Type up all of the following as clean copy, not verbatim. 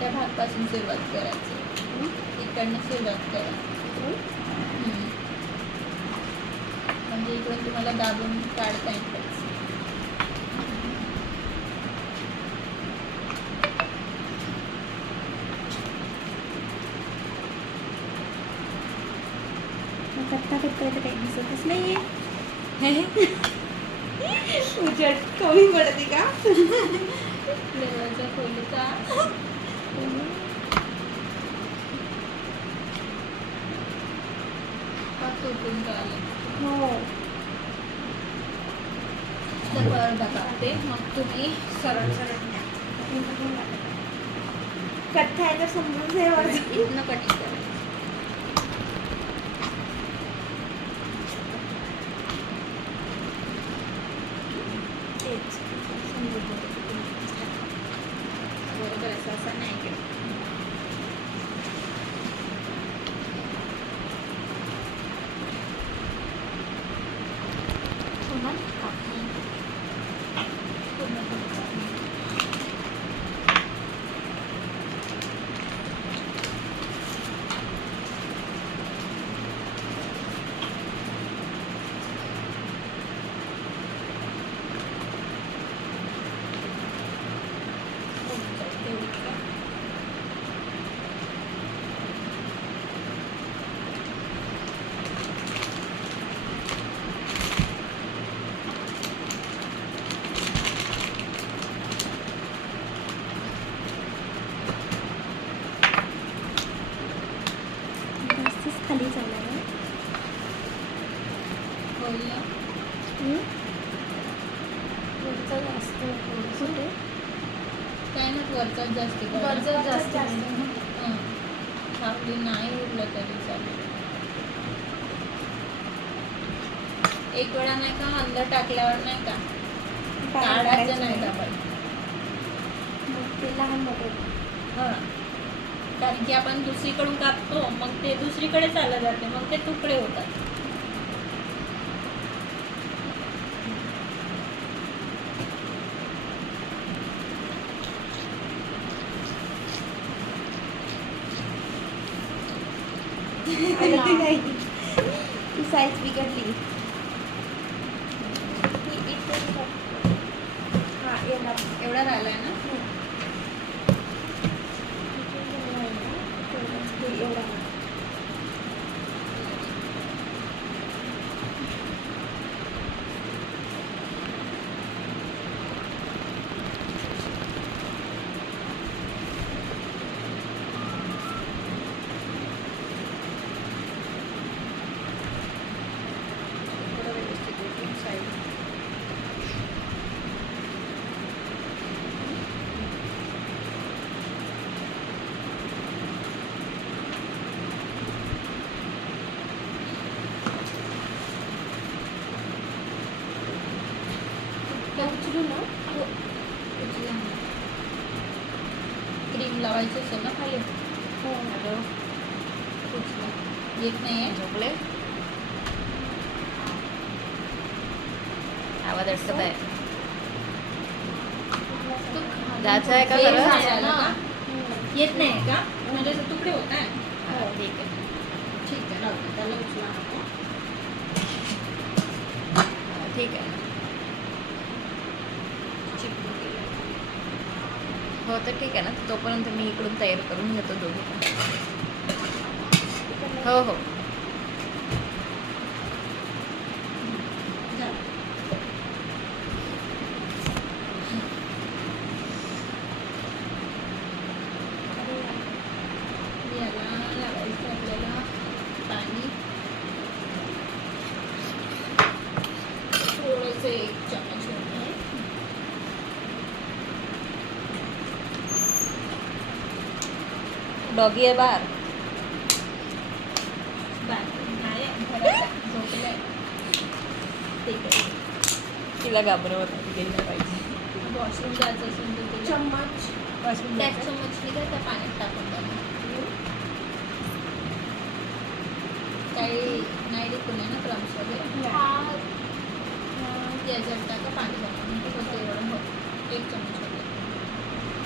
मोठ्या भागपासून सुरुवात करायची. इकडनं सुरुवात करा. म्हणजे इकडून तुम्हाला दाबून काढता येईल. करता काही दिसतच नाहीये. उजेड कमी पडते का? फ्लेवरचा खोलीचा तुटून काढलं. हो. तर वर दाखवते मग तुम्ही सरळ सरळ न्या. कट्टा आहे तर समजून ठेवायचं. इथनं कटिंग करायचं. बरोबर असं असं नाही केलं. खाली जाणार आहे. वरचा जास्त कुठे? काय ना वरचा जास्त वरचा जास्त खाली नाही उरलं तरी चालेल. एक वेळा नाही का अंदर टाकल्यावर नाही का काढायचं नाही डबल. ते लहान मोठे. हां, कारण की आपण दुसरीकडून कापतो मग ते दुसरीकडे चाललं जाते मग ते तुकडे होतात. ती साईज बिघडली. हा एवढा राहिलाय ना. एवढा क्रीम लावायची असेल ना खाली. हॅलो, येत नाही आहे झोपले. आवाज अडकत आहे. जायचं आहे का खरं? येत नाही आहे का? म्हणजे असं तुकडे होत आहे. ठीक आहे ठीक आहे, राहू त्याला उचला नको. ठीक आहे. हो तर ठीक आहे ना. तोपर्यंत मी इकडून तयार करून घेतो दोघी पण. हो हो याला लावायचं आपल्याला पाणी थोडंसं 1 चमच होतं. डॉगी आहे बाहेर. झोपलाय. ठीक आहे. तिला घाबरवत गेलं पाहिजे. वॉशरूम जायचं असेल तर तिला चम्मच वॉशरूम त्यात चम्मच निघा त्या पाण्यात टाकून द्या. काही नाही टिकून आहे ना क्रम्स वगैरे. याच्यात टाका पाणी टाकून होतं एवढं. 1 चमच वगैरे.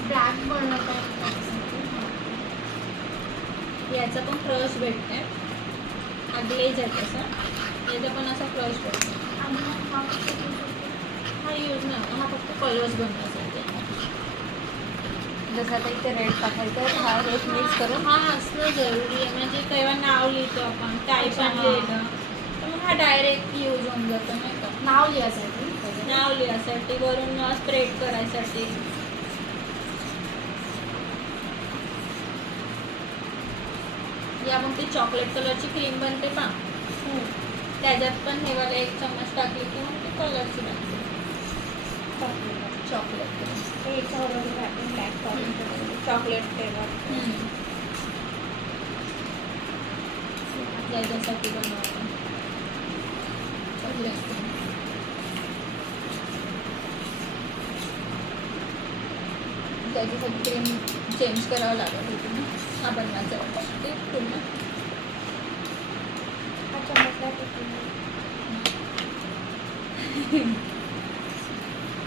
ब्लॅक बनत आहे. याचा पण क्रश भेटते. हा ग्लेज आहे तसा, याचा पण असा क्रश भेटतो. हा यूज नाही, हा फक्त कलर्स बनवायसाठी आहे. जसं आता इथे रेड टाकायचं, हा रेड मिक्स करून हा असणं जरुरी आहे, म्हणजे तेव्हा नाव लिहितो आपण, काय अच्छा, पण हा. लिहिलं तर मग हा डायरेक्ट यूज होऊन जातो नाही का. नाव लिहायसाठी नाव लिहायसाठी, वरून स्प्रेड करायसाठी. या मग ती चॉकलेट कलरची क्रीम बनते पा, त्याच्यात पण हे वाला 1 चम्मच टाकली की मग ती कलरची बनते चॉकलेट क्रीम. हे याच्याबरोबर आपण ब्लॅक फॉरेस्ट चॉकलेट फ्लेवर त्याच्यासाठी बनवतो चॉकलेट क्रीम. त्याच्यासाठी क्रीम चेंज करावं लागत होती ना, हा बनवायचा होता ते पूर्ण. हा चम्मचला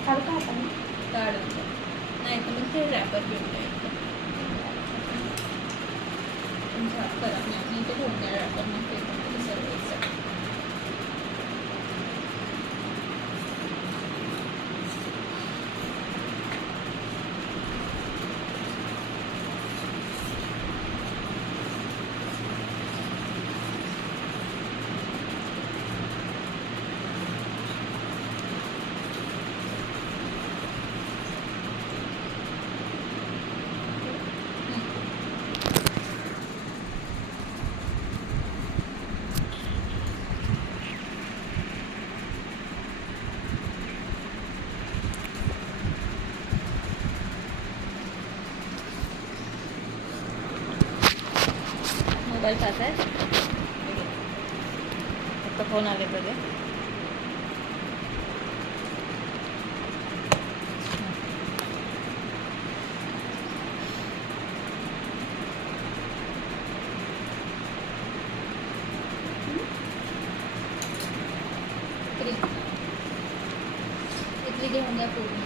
काढता आपण काढून द्या. नाही तर मग ते रॅपर घेऊन यायचं. तुमचा खराब नाही ते घेऊन द्या रॅपर, मग ते पण सर्व एकसाथ. मोबाईल पाहत आहे फक्त, फोन आले तर इथली घेऊन द्या पूर्ण.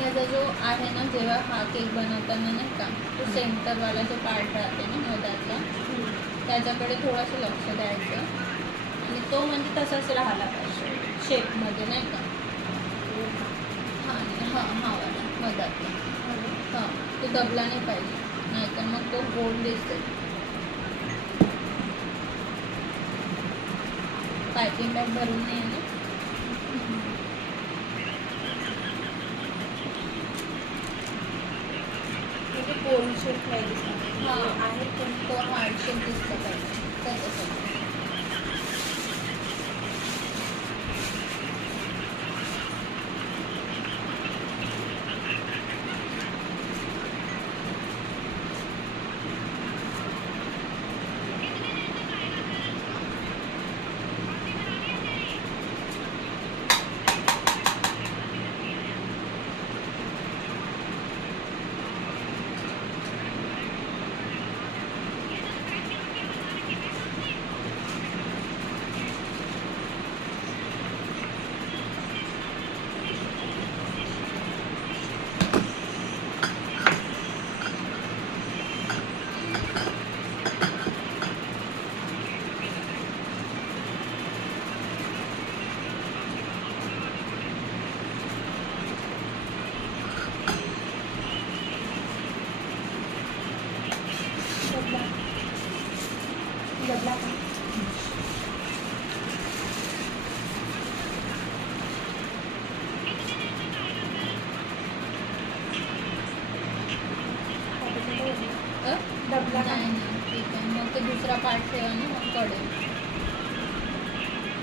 याचा जो आहे ना, जेव्हा हा केक बनवताना नाही का, तो सेंटरवाला जो पार्ट राहते ना मधातला, त्याच्याकडे थोडंसं लक्ष द्यायचं. आणि तो म्हणजे तसाच राहिला पाहिजे शेपमध्ये नाही का. हां हा वाला मधातला, हां तो दबला नाही पाहिजे, नाहीतर मग तो गोल दिसते. पायपिंग बॅग भरून नाही ना. गोल शेप नाही दिसणार. हां आहे, पण तो हार्ड शेप दिसला पाहिजे त्याच्यासाठी.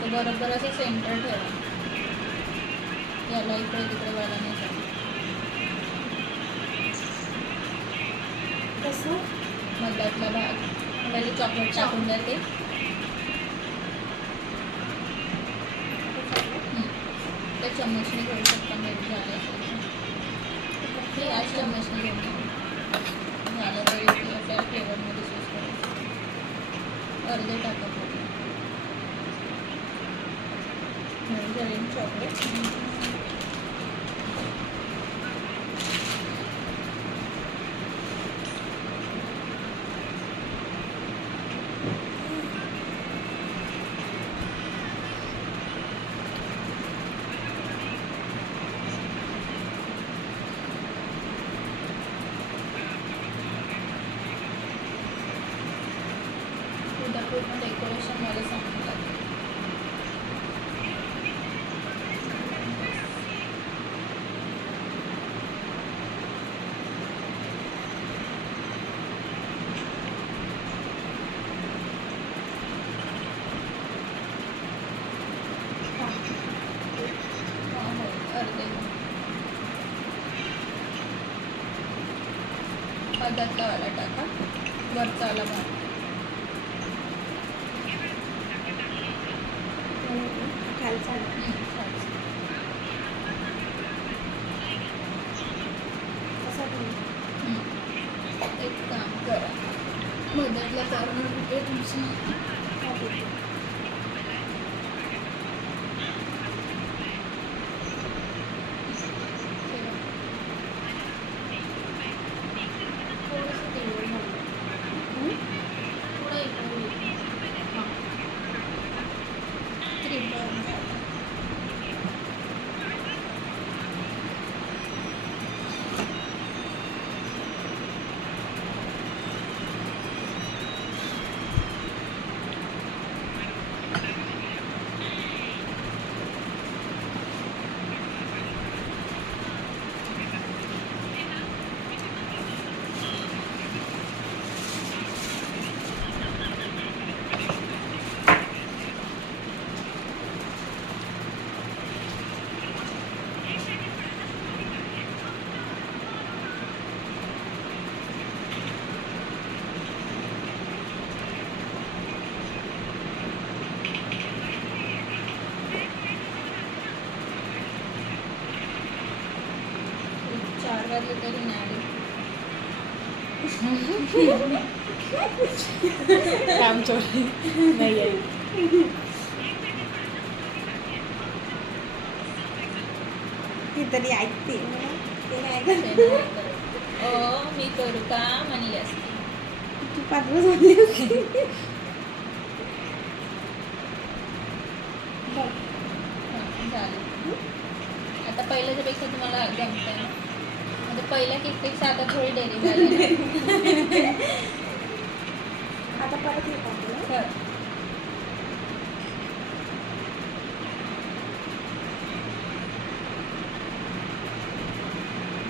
तो बरोबर असं सेंटर ठेवा. याला इकडे तिकडे व्हायला नाही पाहिजे. कसं मधातला भाग पहिले चॉकलेट टाकून जाते. त्या चम्मचने घेऊ शकता मीठ झालं असेल तर. याच चम्मचने घेऊन झालं तरी त्या फ्लेवरमध्ये सूस करायचं. अर्धे टाका पूर्ण. झाले चॉकलेट. उद्या पूर्ण डेकोरेशन मला सांगून लागेल. अर्धे मधातला वाला टाका. वरचा वाला भाग खालचा एक काम करा. मधातला कॉर्नर कुठे तुमचं? थोडंसं तेल घालून. थोडं इकडे क्रीम लावून टाका. चार वाजले तरी नाही आले. काम चोरी नाही आहे. ती तरी ऐकते ते नाही ऐकत. मी करू का म्हणली असते. तू पाठवून झाली असती. बघ झालं. आता पहिल्याच्या पेक्षा तुम्हाला जमतंय ना. म्हणजे पहिल्या केकपेक्षा आता थोडी डेअरी झाली. आता परत हे टाकलं.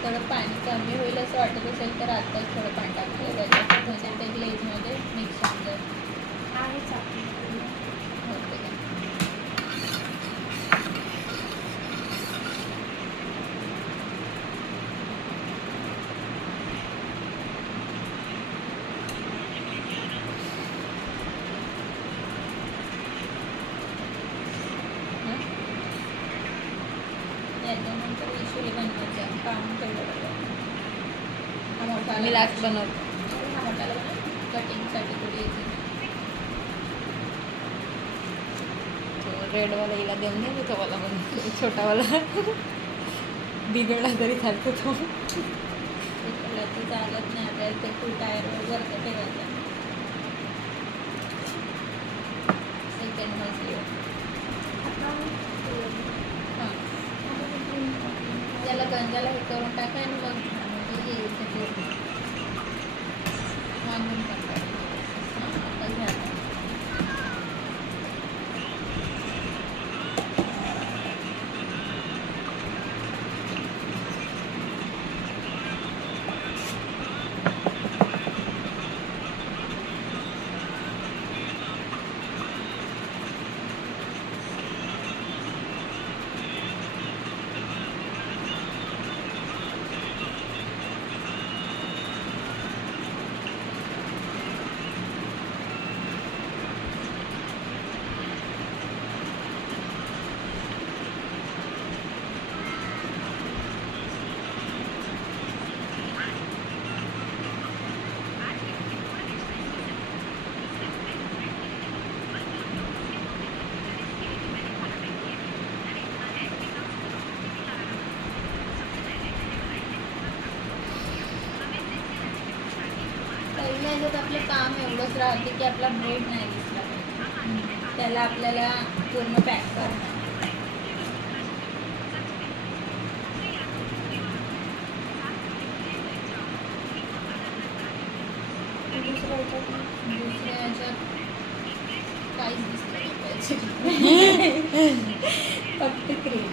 थोडं पाणी कमी होईल असं वाटत असेल तर आत्ताच थोडं पाणी टाकलं त्याच्यात. म्हणजे ते ग्लेजमध्ये मिक्स होऊन जाईल. आहेच आपली. होते का? याच्यानंतर विशुली बनवायचं. पाहून ठेवलं हा मोठा मी लास्ट बनवतो. हा मोठाला कटिंगसाठी थोडी येते. रेडवाला हिला देऊन दे. मी तो वाला बनवतो. छोटावाला बिघडला तरी चालतो तो. त्याला ते चालत नाही. आपल्याला ते टू टायरवर वरती ठेवायचं. सेकंड मजलीवर. हां त्याला गंजाला हे करून टाका आणि मग म्हणजे हे त्याचे मागून टाका. आता झालं. आणि याच्यात आपलं काम एवढंच राहते की आपला ब्रेड नाही दिसला पाहिजे. त्याला आपल्याला पूर्ण पॅक करणं. दुसऱ्या ह्याच्यात काहीच दिसलं नाही पाहिजे. फक्त क्रीम.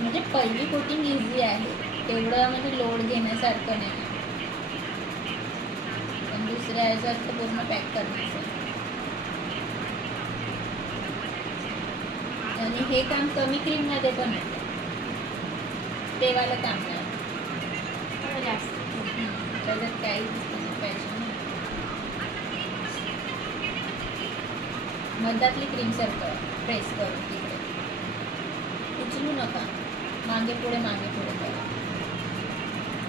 म्हणजे पहिली कोटिंग इझी आहे, तेवढं म्हणजे लोड घेण्यासारखं नाही. पण दुसऱ्या ह्याच्यात तर पूर्ण पॅक करायचं. आणि हे काम कमी क्रीममध्ये पण होतं, तेवाला काम नाही. त्याच्यात काही दिसलं नाही पाहिजे ना. मधातली क्रीम सारखं प्रेस करून तिकडे उचलू नका, मागे पुढे करा.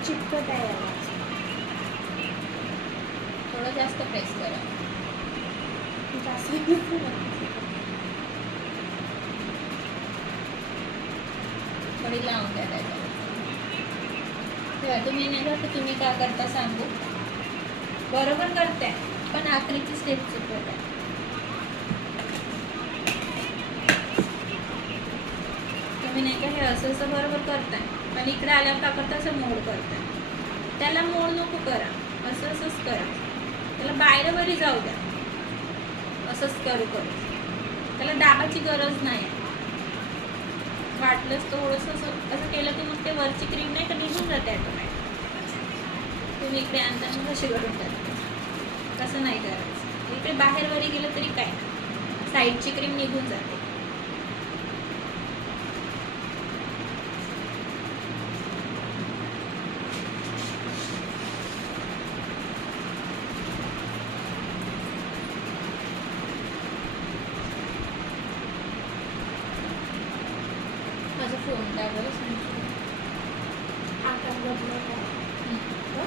चिकट आहे थोडं जास्त प्रेस करा. थोडी लावून द्या त्याच्यावर. तेव्हा तुम्ही नाही का, तुम्ही काय करता सांगू, बरोबर करताय पण आखरीची स्टेप चुकवत आहे. तुम्ही नाही का हे असं असं बरोबर करताय, पण इकडे आल्यावर का करता असं मोड करताय. त्याला मोड नको करा, असं असंच करा. त्याला बाहेर वरी जाऊ द्या, असंच करू. त्याला दाबाची गरज नाही. वाटलंच थोडंसं असं केलं की मग ते वरची क्रीम नाही का निघून जाते ऑटोमॅटिक. तुम्ही इकडे आणताना कशी करून टाकते, तसं नाही करायचं. इकडे बाहेर वरी गेलं तरी काय, साईडची क्रीम निघून जाते. माझा फोन काय बरं सांगतो.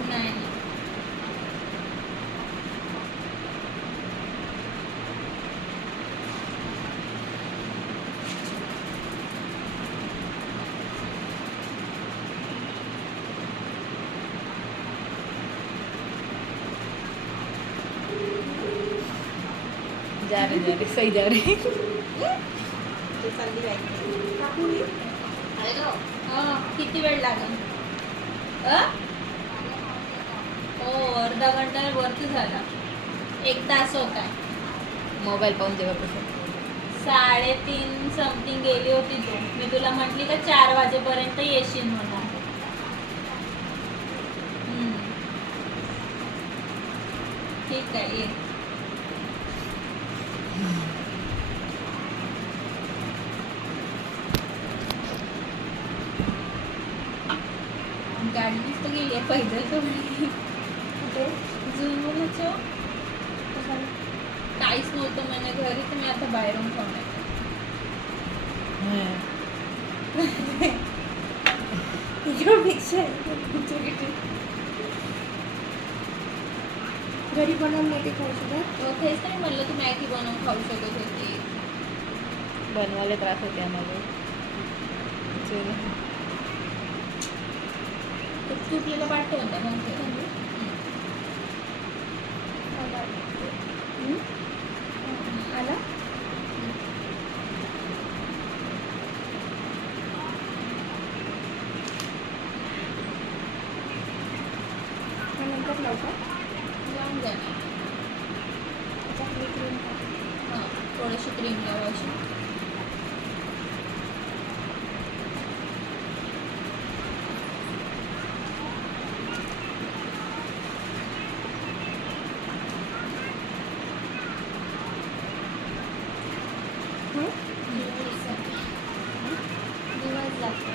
नाही जा रे सही जा रे. ते चालली बाई. किती वेळ लागेल? हो, अर्धा घंटा वरती झाला. 1 तास होता. मोबाईल पाहून जेव्हा 3:30 समथिंग गेली होती तू. मी तुला म्हटली का 4 वाजेपर्यंत येशील म्हणून. ठीक आहे, ये. गाडी नुसतं गेली आहे पैदल थोडी. जुनूनच काहीच नव्हतं म्हणजे घरी, तुम्ही आता बाहेरून खाऊन घरी बनवून नाही ते खाऊ शकत. तेच नाही म्हणलं, तू मॅगी बनवून खाऊ शकत होती. बनवायला त्रास होते आम्हाला. तुटलेलं पाठवून द्या मग ते. आला नंतर लवकर जाऊन द्या ना. हां, थोडीशी क्रीम लावायची. दिवस जातो.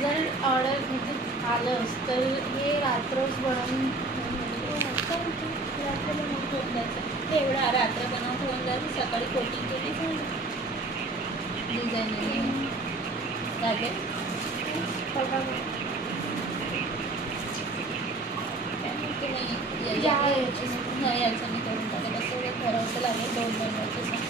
जर ऑर्डर म्हणजे आलंच तर हे रात्रच बनवून एवढा रात्र बनवून ठेवून जायचं, सकाळी कोटिंग केली झाली. डिझाईन चालेल. नाही यायचं मी करून टाकेल. असं ठरवतं लागेल 2 महिन्याचं.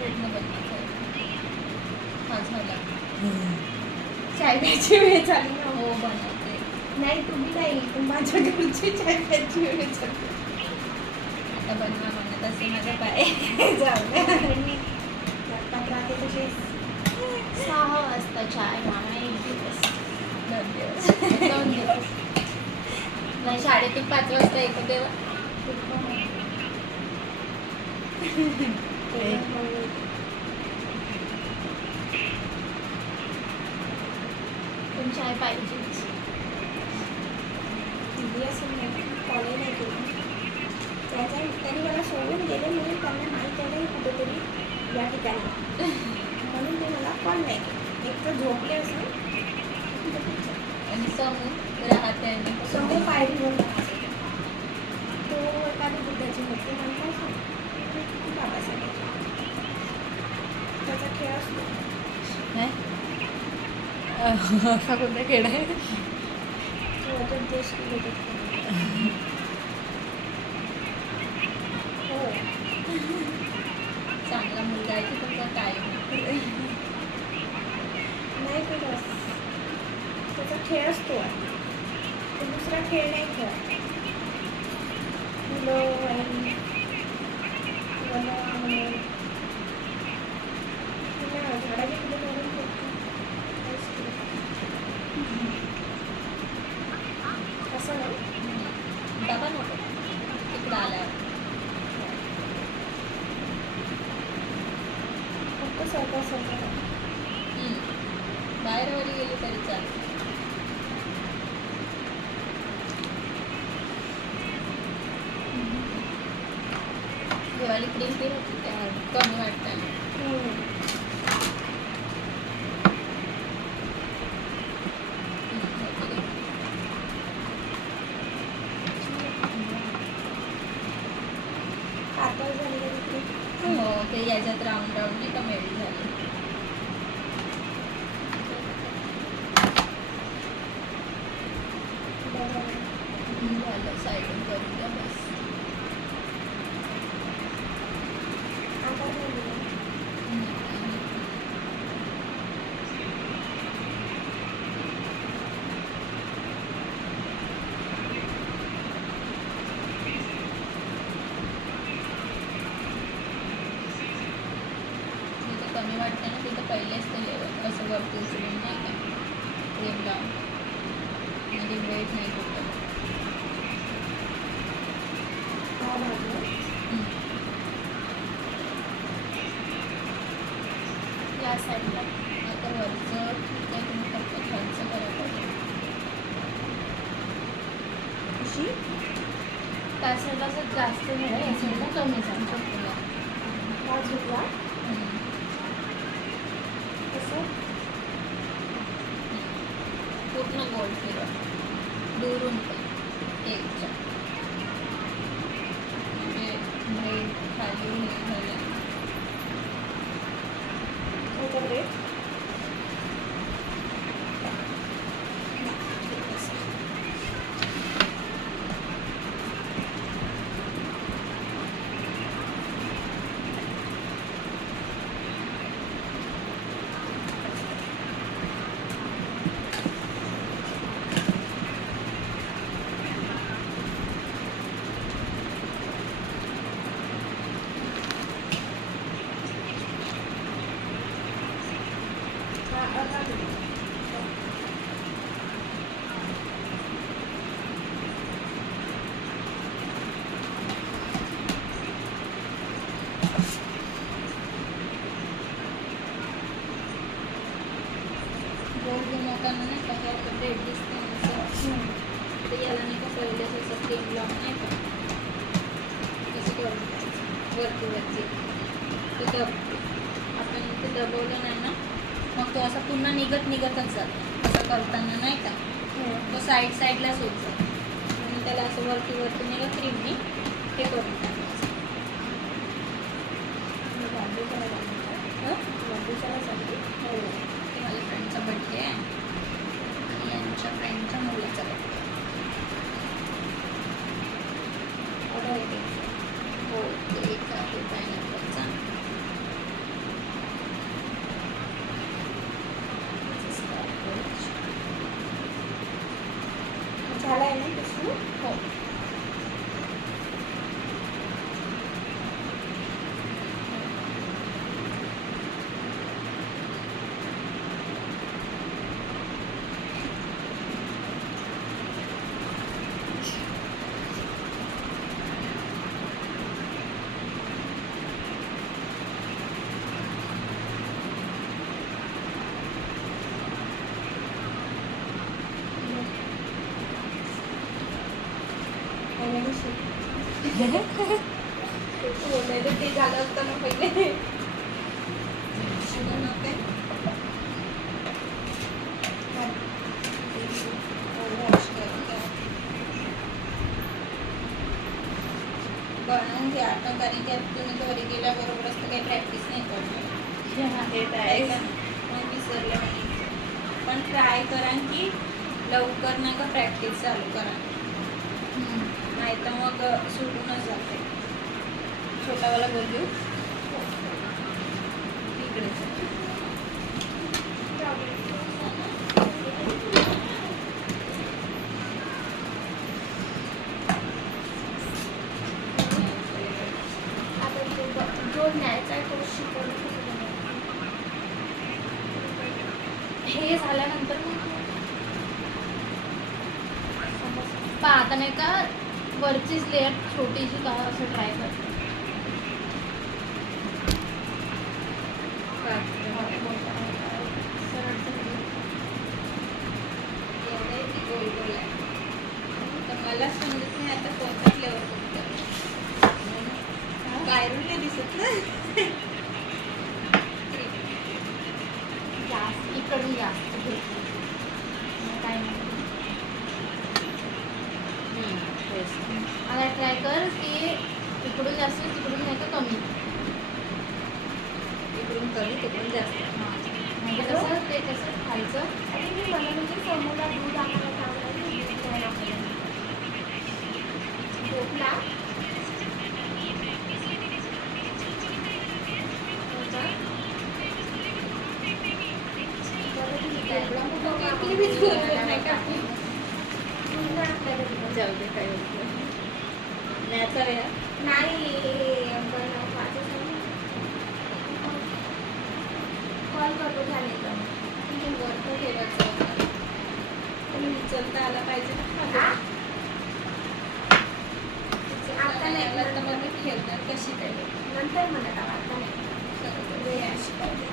पूर्ण बनवायचं आहे. हा झाला. चाय प्यायची वेळ झाली ना. हो बनवते. नाही तुम्ही नाही, पण माझ्या घरची चाय प्यायची वेळ झाली. आता बनवा म्हणत असे माझं पाय. जाऊ द्या. आता राहते तसे 6 वाजता चाय मामा 1 दिवस 2 दिवस. नाही शाळेतून 5 वाजता येतो तेव्हा. पण चाय पाहिजेच. दिली असेल नाही कॉलेज नाही केलं त्यांनी मला सोडून गेले म्हणून त्यांना माहीत आहे कुठेतरी या ठिकाणी म्हणून ते मला कॉल नाही केलं. एक तर झोपले असेल आणि समोर राहते आणि समोर पायरीवर राहते. तो एखादी बुद्धाची मूर्ती म्हणतात बाबासाहेब त्याचा खेळ असतो. नाही असा कोणता खेळ आहे? तो अजून देश हो चांगला मुलगा आहे की तुमचा काय नाही तो बस त्याचा खेळ असतो. तो दुसरा खेळ नाही खेळत. मुलं आणि झाडाची फुलं घालून असं नाही. बाबा नको तिकडं आल्यावर फक्त सरकार बाहेर वरी गेली तरी चालेल. दिवाळी क्रीम पिन होती त्या कमी वाटतं. पातळ झाली हो ते याच्यात राऊंड राऊंड नाही का मेळी झाली. झालं साईडून करून द्या बस. जिथं कमी वाटतं ना तिथं पहिलेच ते लेवल असं वरती उचलून नाही का क्रीम लावून म्हणजे वेट नाही कुठं. या साईडला आता वरचं काय तुम्ही फक्त खालचं करायला पाहिजे. अशी त्या साईडला असं जास्त झालं या साईडला कमी झालं. बाजूला कसं पूर्ण गोल फिरवा दुरून पण केकच्या म्हणजे ब्रेड खाली हे झालं. ब्रेड गोल बनवताना नाही का वरचं ब्रेड दिसते असं तर याला नाही का पहिले असं क्रीम लावून नाही का कसं करून द्यायचं वरती वरती ते आपण ते दबवलं नाही ना मग तो असा पुन्हा निघतच जातो असं करताना नाही का तो साईडलाच होत जातो आणि त्याला असं वरती नाही का क्रीमनी हे करून टाकायचं. हो ते माझ्या फ्रेंडचा बड्डे आहे आणि यांच्या फ्रेंडच्या मुलीचा बड्डे. ऑर्डर येते. हो केक आहे पायनॅपलचा झालाय ना पिशू? हो. फायनली बोलायचं ते झालं असतं ना पहिले. शुगर नव्हते. बनवून घ्या आता, कारण की आता तुम्ही घरी गेल्याबरोबर असतं काही प्रॅक्टिस नाही करणार. ते तर आहे. मग विसरले नाही. पण ट्राय करा की लवकर नाही का प्रॅक्टिस चालू करा, नाही तर मग सुटूनच जाते. छोटावाला बोलू इकडे. आता जो न्यायचा आहे तो शिकवलं कसं बनवायचं. हे झाल्यानंतर मग पहा आता नाही का वरचीच लेअर छोटीशी का असं ट्राय करते. सरळ सरळ. एवढं आहे की गोल गोल आहे. तर मला समजत नाही आता कोणता फ्लेवर कोणता. बाहेरून नाही दिसत ना. जास्त इकडून जास्त घेते. काय नाही. आता ट्राय कर की इकडून जास्त तिकडून नाही का कमी. इकडून कमी तिकडून जास्त. म्हणजे कसं ते कसं खायचं. आणि मी मला म्हणजे समोरला दूध आम्हाला चांगलं दूध द्यायला पाहिजे. झोपला एवढा मोठा केक मी ठेवलं नाही का. जाऊ दे काय होत नाही. न्यायचा रे हा. नाही पण कॉल करतो झाले तर तुम्ही वरती ठेवायचं होतं. पण उचलता आला पाहिजे ना हा? खाली. आता नाही आला तर मग मी ठेवणार कशी काय. नंतर म्हणत आहो, आता नाही. वेळ अशी पाहिजे.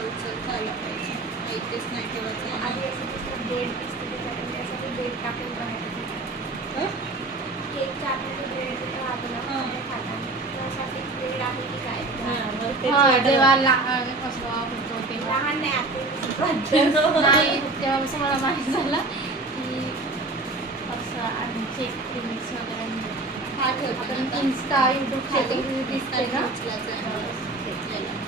उचलता आला पाहिजे. इथेच नाही ठेवायचं. आधी असं दुसरं ब्रेड दिसते त्याच्यासाठी ब्रेड टाकून राहायचं. केकच्या आतमध्ये ब्रेड राहतो ना हां. खाताना त्यासाठी ब्रेड आहे की काय हा जेव्हा लहान असं होतो तेव्हा लहान नाही नाही तेव्हापासून मला माहीत झालं की असं आमचे क्लिनिक्स वगैरे हा ठेवतो आपण ना. इन्स्टा यूट्यूब खाली दिसते ना उचलायचं आहे. घेतलेलं.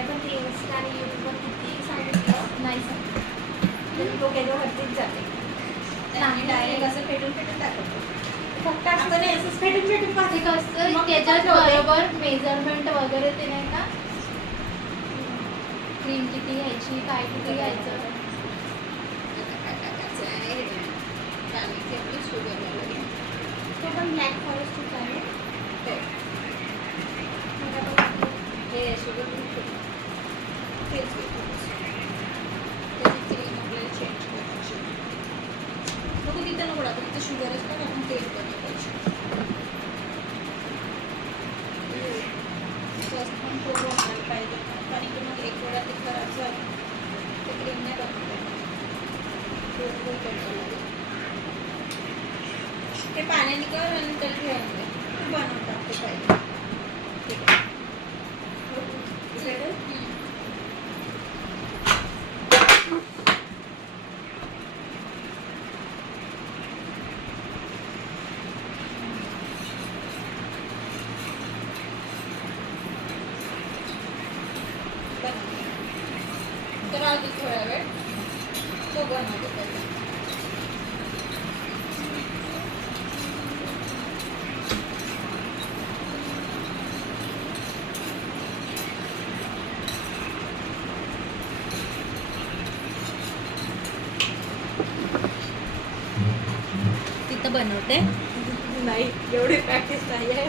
पण ते इन्स्टा आणि यूट्यूबवर किती सांगितलं नाही सर तरी तो त्याच्यावरतीच जाते. त्यांनी डायरेक्ट असं फेटून फेटून टाकतो. फक्त आपण असं असंच फेटून फेटून ते पाहतो. कसं मग ते त्याच्यात कसं होते? बरोबर मेजरमेंट वगैरे ते नाही का क्रीम किती घ्यायची काय किती घ्यायचं आता काय टाकायचं आहे. पाणी घेतलं शुगर वगैरे. तो पण ब्लॅक फॉरेस्टच आहे. हो. मला पण वाटलं. हे शुगर तेच घेतो. त्याची क्रीम आपल्याला चेंज करायची. बघू तिथं नको टाकू. तिथं शुगरच पण आपण तेल कमी पाहिजे. स्वस्त पण खूप वापरायला पाहिजे. कारण की मग एक वेळा ते खराब झालं ते क्रीम नाही बनवता ते पाण्याने कर आणि त्याला ठेवून दे. तू बनवून टाकते पाहिजे. ठीक आहे. तर आधी थोडा वेळ तो बनवतो त्याला. कसं बनवते. नाही एवढी प्रॅक्टिस नाही आहे.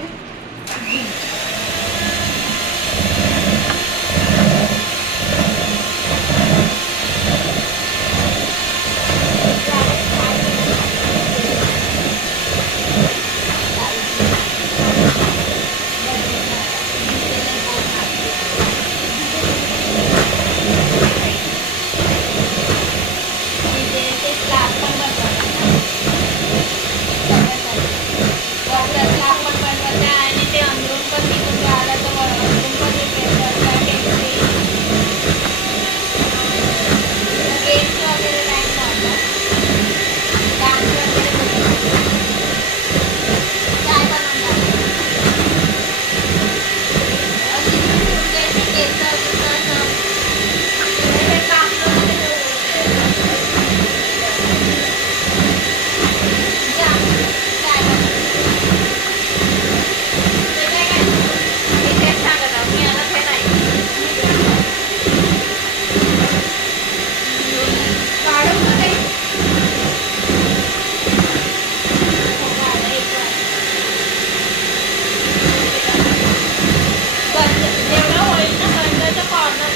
आणि ते अंदरून पण निघून राहिलं तर वरून पण रिपेअर करतात. गेम्स वगैरे नाही चाललं. डान्स वगैरे बनवतात. काय बनवतात अशी तुमचे केस असं हे काम जेवढं होईल ना बंदचं कॉर्नर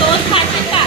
तोच खाते का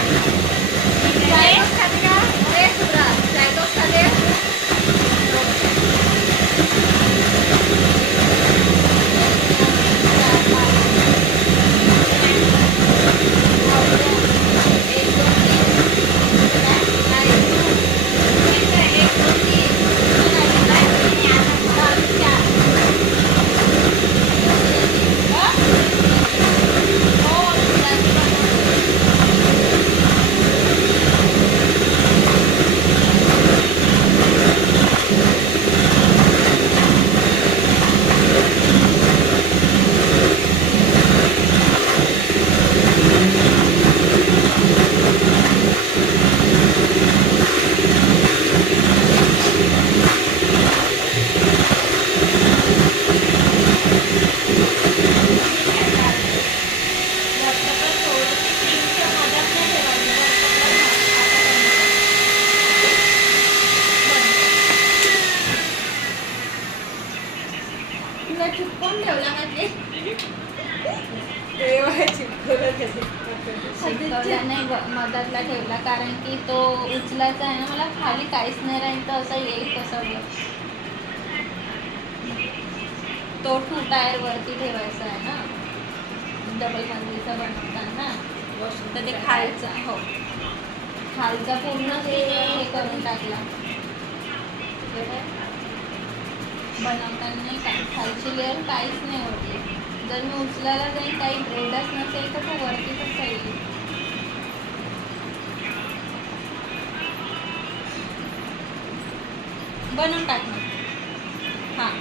तुला चुकवून ठेवला म्हणजे शिकवला नाही मदतला ठेवला कारण की तो उचलायचा आहे ना मला खाली काहीच नाही राहील तर असं येईल कसं तो 2 टायर वरती ठेवायचा आहे ना डबल मंजिलचा बनवताना तर ते खालचा हो खालचा पूर्ण हे करून टाकला बनवताना नाही काय खालची लेअर काहीच नाही होती जर मी उचलायला जाईन काही ब्रेडच नसेल तर तो वरती कसं येईल बनवून टाकणार हां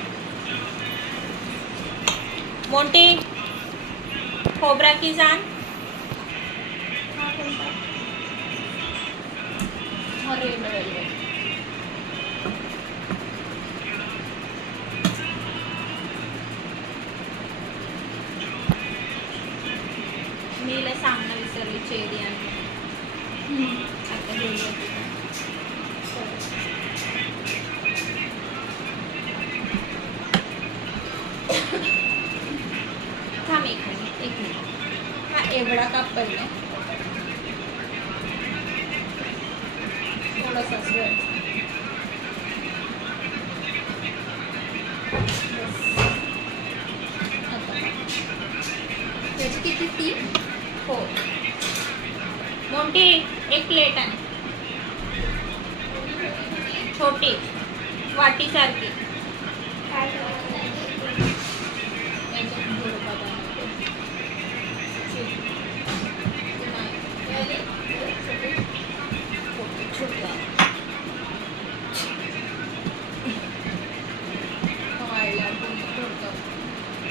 मोंटी खोबरा की जान अरे बरोबर मी हिला सांगणं विसरली चेरी आणि आता घेऊन थांब एक मिनिट हा एवढा काप पडला थोडासा त्याची किती 3 हो मोठी एक प्लेट आहे छोटी वाटीसारखी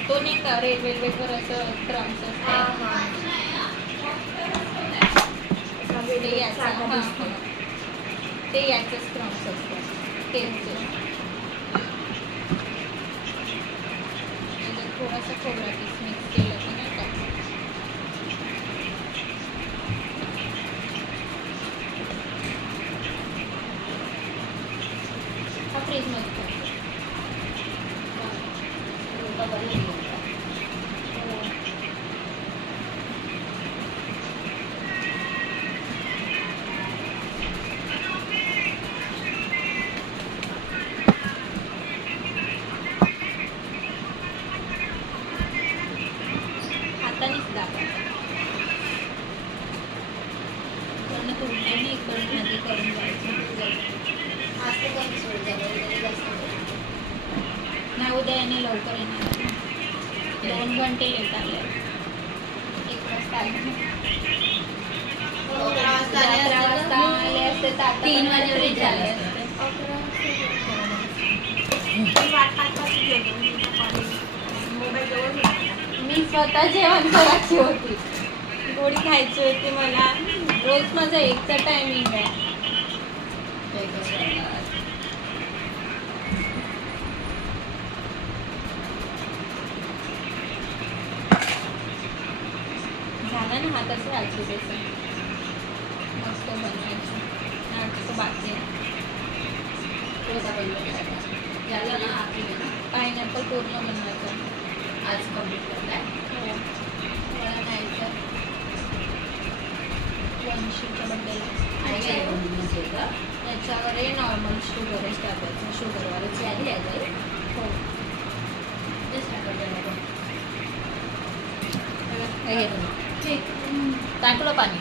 तो नाही का रेड वेल्वेटवर असं क्रम्स ते याचेच क्रम्स असतात केकचे थोडासा खोबरा किस मिक्स केलं तर नाही का फ्रीजमध्ये ठेव. हातानेच दाबायचं. इकडनं तुटलं आणि इकडनं मध्ये करून जायचं. नाही उद्या याने लवकर येणार आहे ना. 2 घंटे लेट आले. 1 वाजता आले. 11 वाजता आले असते तर आता 3 पण वाजेपर्यंत free झाले झाले असते. मोबाईल जवळ घेतला. मी स्वतः जेवण करायची होती, गोळी खायची होती मला. रोज माझा 1चा टायमिंग आहे. झालं ना हाताचं राहायचं बेसन मस्त बनवायचं. नाटकं बाकी आहे. पायनॅपल पूर्ण बनवायचं. आज कम्प्लीट करताय. हो मला नाही तर वंशीच्या बड्डेला याच्यावर नॉर्मल शुगरच टाकायचं. शुगरवाल्याची आधी आहे जाईल. हो टाकलं पाणी.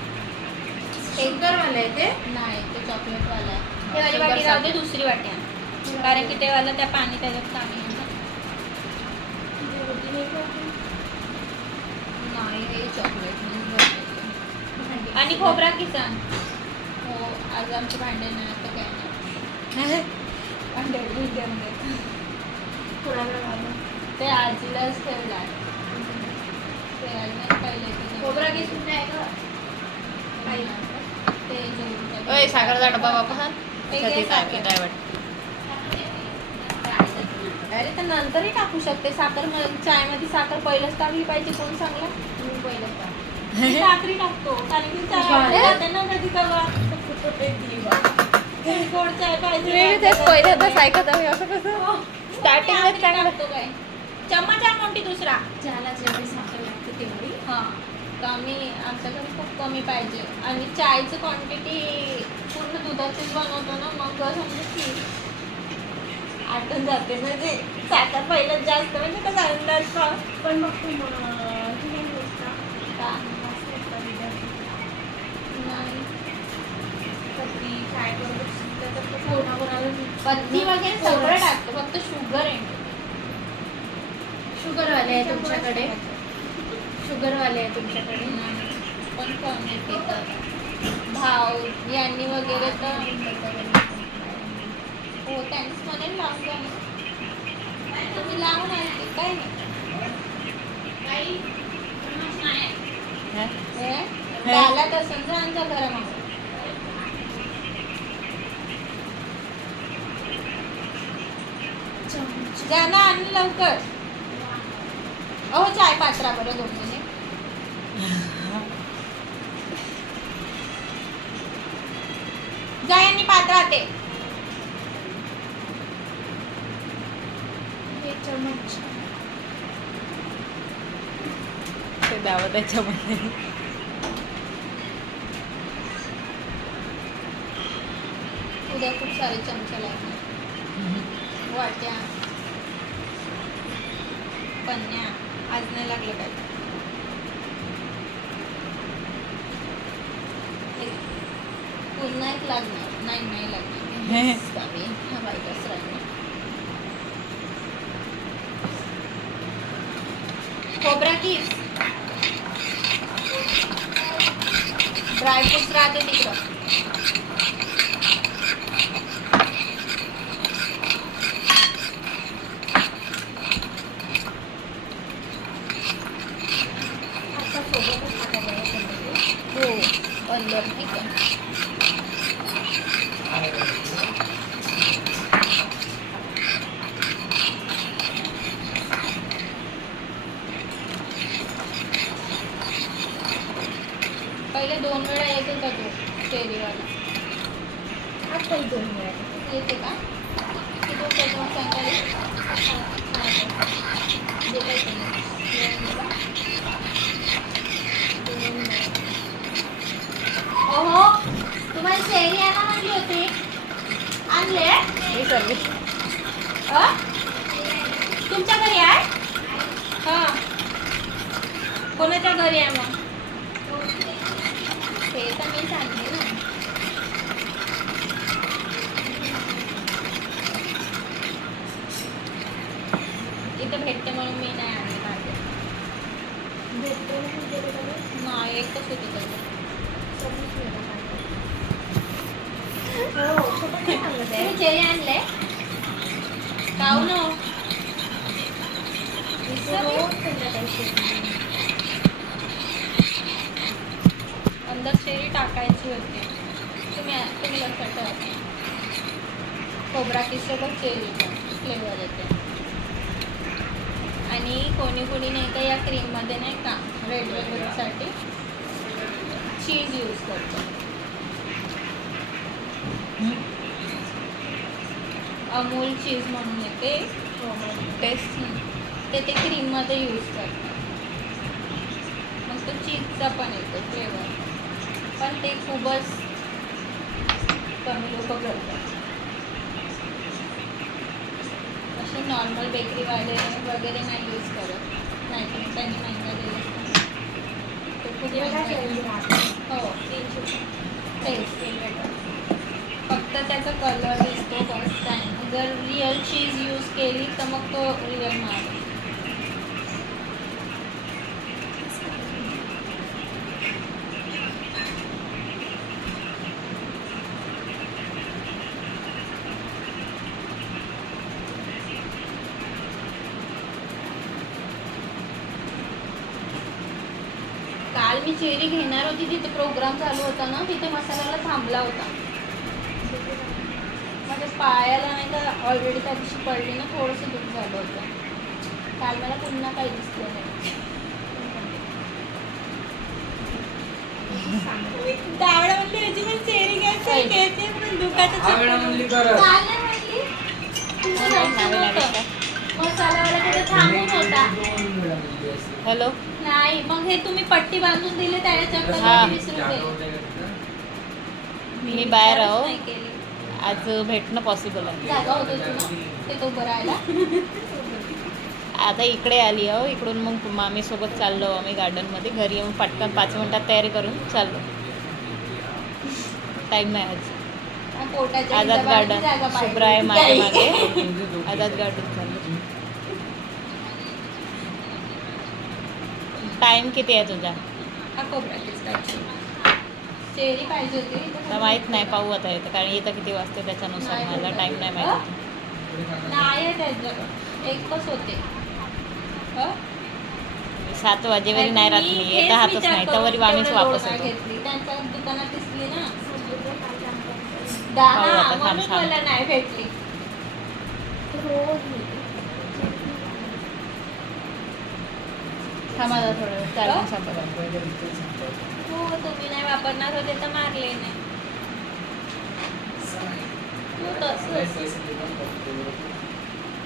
शुगरवाला आहे ते. नाही ते चॉकलेटवाला आहे. ते वाली शुगर वाटी राहू दे, साठी. दुसरी वाटी आण. कारण की ते वाला त्या पाणी त्याच्यात पाणी आहे ना. नाही हे चॉकलेट आणि खोबरा किसान. हो आज आमचे भांडे नाही आता काय नाही. भांडे घेऊन दे. ते आजीलाच ठेवला आहे. ते आज नाही पहिले ते खोबरा घेऊन नाही का? ते जेवण ओय साखरचा डब्बा वापस ते घे साखर. काय वाटतं. अरे तर नंतरही टाकू शकते साखर. चायमध्ये साखर पहिलंच टाकली पाहिजे कोण सांगला? मी पहिलं का? मी साखरी टाकतो कारण की चाय खाते ना कधी कवा. गोड चाय पाहिजे. पहिल्यांदाच ऐकत आहे असं कसं. स्टार्टिंगला टाकतो काय चम्मच आण मोठी दुसरा. ज्याला जेवढी साखर लागते तेवढी. हां कमी आमच्याकडे खूप कमी पाहिजे. आणि चायची क्वांटिटी पूर्ण दुधाचीच बनवतो ना मग समजा की आटून जाते. म्हणजे साखर पहिलं जास्त म्हणजे कसं अंदाज का. पण मग तू हे नाही बोलत का? का जास्त होतं विद्यार्थी. नाही कधी काय करू त्याच्यात कसं कोणाकोणाला पत्ती वगैरे सगळं टाकतो फक्त शुगर आहे. शुगरवाले आहे तुमच्याकडे. शुगरवाले आहे तुमच्याकडे. नाही पण कमी पितात भाव यांनी वगैरे तर. हो त्यांनीच म्हणेल लावून द्या ना. तुम्ही लावून आणते काय नाही. घाला तसं जा आमच्या घरामध्ये. जा ना आण लवकर. अहो चाय पात्रा बरं 2 मिनिट. जा यांनी पात्रात आहे. हे चमच. ते द्यावं त्याच्यामध्ये. उद्या खूप सारे चमचे लागणार. वाट्या पन्न्या आज नाही लागलं काय. पुन्हा एक लागणार. नाही लागणार. स्वामी हा बायकाच राहणार. खोबरा किस ड्रायफ्रुट्स राहते तिकडं. आता सोबतच टाकायचं. हो अंदर नाही का. पहिले 2 वेळा येत होता तो फेरीवाला. आता 2 वेळा. येते का किती वाजता मग सायंकाळी जे काही ओहो तुम्हाला चेरी आणा म्हणली होती आणले मी सर्विस तुमच्या घरी आहे हां कोणाच्या घरी आहे मग ते तर मी सांगते ना इथं भेटते म्हणून मी नाही आणले माझे भेटतो नाही एकच होते त्याचं हो सोबत नाही सांगत आहे तुम्ही चेरी आणले खाऊ ना रोज संध्याकाळी शेती. अंदर चेरी टाकायची होती तुम्ही लक्षात ठेवा खोबरा किसोबत चेरी फ्लेवर येते आणि कोणी कोणी नाही का या क्रीममध्ये नाही का रेड वेलवेटसाठी चीज यूज करतो अमूल चीज म्हणून येते टेस्ट ते क्रीममध्ये यूज करतात मग तो चीजचा पण येतो फ्लेवर पण ते खूपच कमी लोक करतात असे नॉर्मल बेकरीवाले वगैरे नाही यूज करत नाही तर त्यांनी महिना दिले ते खूप वेगळा महाग आहे. चेरी राहतो. हो 300 टेस्ट फक्त त्याचा कलर दिसतो बस काय नाही. जर रिअल चीज यूज केली तर मग तो रिअल महाग आहे. काल मी चेरी घेणार होती तिथे प्रोग्राम चालू होता ना तिथे मसाल्याला थांबला होता माझ्या पायाला नाही का ऑलरेडी त्या दिवशी पडली ना थोडंसं दुःख झालं होतं काल मला पुन्हा काही दिसलं नाही त्यावेळेला म्हणली ह्याची पण चेरी घ्यायची पण दुखाचं काल नाही म्हणली तुझं लक्षात नव्हतं. मसाल्यावाला तिथे थांबून होता हॅलो नाही मग हे तुम्ही पट्टी बांधून दिली त्याच्या हा. कलर विसरून गेले मी बाहेर आहो नाही केली. आज भेटणं पॉसिबल आहे जागा होती तुला ते तो उभं राहायला आता इकडे आली आहो इकडून मग मामीसोबत चाललो आम्ही गार्डनमध्ये घरी येऊन पटकन 5 मिनिटात तयारी करून चाललो टाईम नाही आज हा, पोटाच्या आझाद हिशोबाने गार्डन जागा पाहिजे. शुभ्रा आहे माझ्या काही. मागे आझाद गार्डन चाललो टाईम किती आहे तुझा हा कोबरा किस्ताची चेरी पाहिजे होती तर माहीत नाही पाहू आता येतं कारण येतं किती वाजते त्याच्यानुसार नाही मला भेटत. टाईम नाही माहिती नाही त्याच्याकडं एकच होते हं? 7 वाजेवरी नाही राहत मी हेच येतं हातच विचार नाही करून तवरी आम्हीच तेवढं वापस लोटा येतो घेतली त्यांच्या दुकानात दिसली ना पाहू आता, थांब, म्हणून थांब. मला नाही भेटली रोज मिळते. थांबा थोडं वेळ चालून संपत हो तुम्ही नाही वापरणार होते तर मारले नाही हो तसंच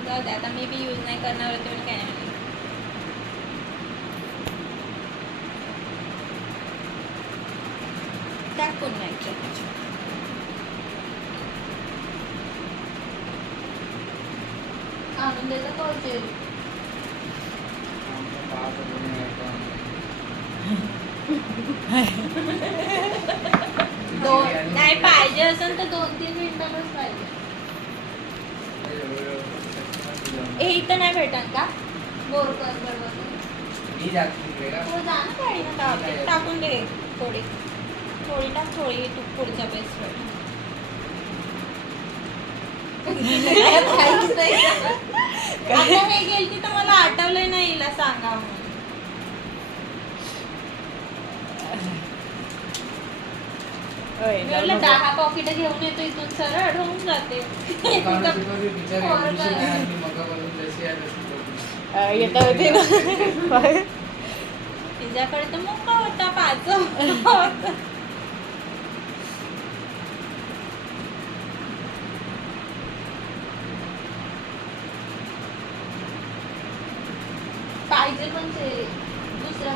जाऊ दे आता मी बी यूज नाही करणार होते पण काय नाही टाकून नाही आणून देतं कळते नाही पाहिजे असेल तर 2-3 मिनिटांच पाहिजे हे इथं नाही भेटत का बोरकर बरोबर हो जा ना गाडीनं टाकते टाकून दे थोडी थोडी टाक थोडी तू पुढच्या बेसवर आता हे गेलती तर मला आठवलंय नाही हिला सांगा म्हणून मी म्हटलं 10 पॉकेट घेऊन येतो इथून सरळ होऊन जाते येता होती ना तिच्याकडे तर मोका होता 5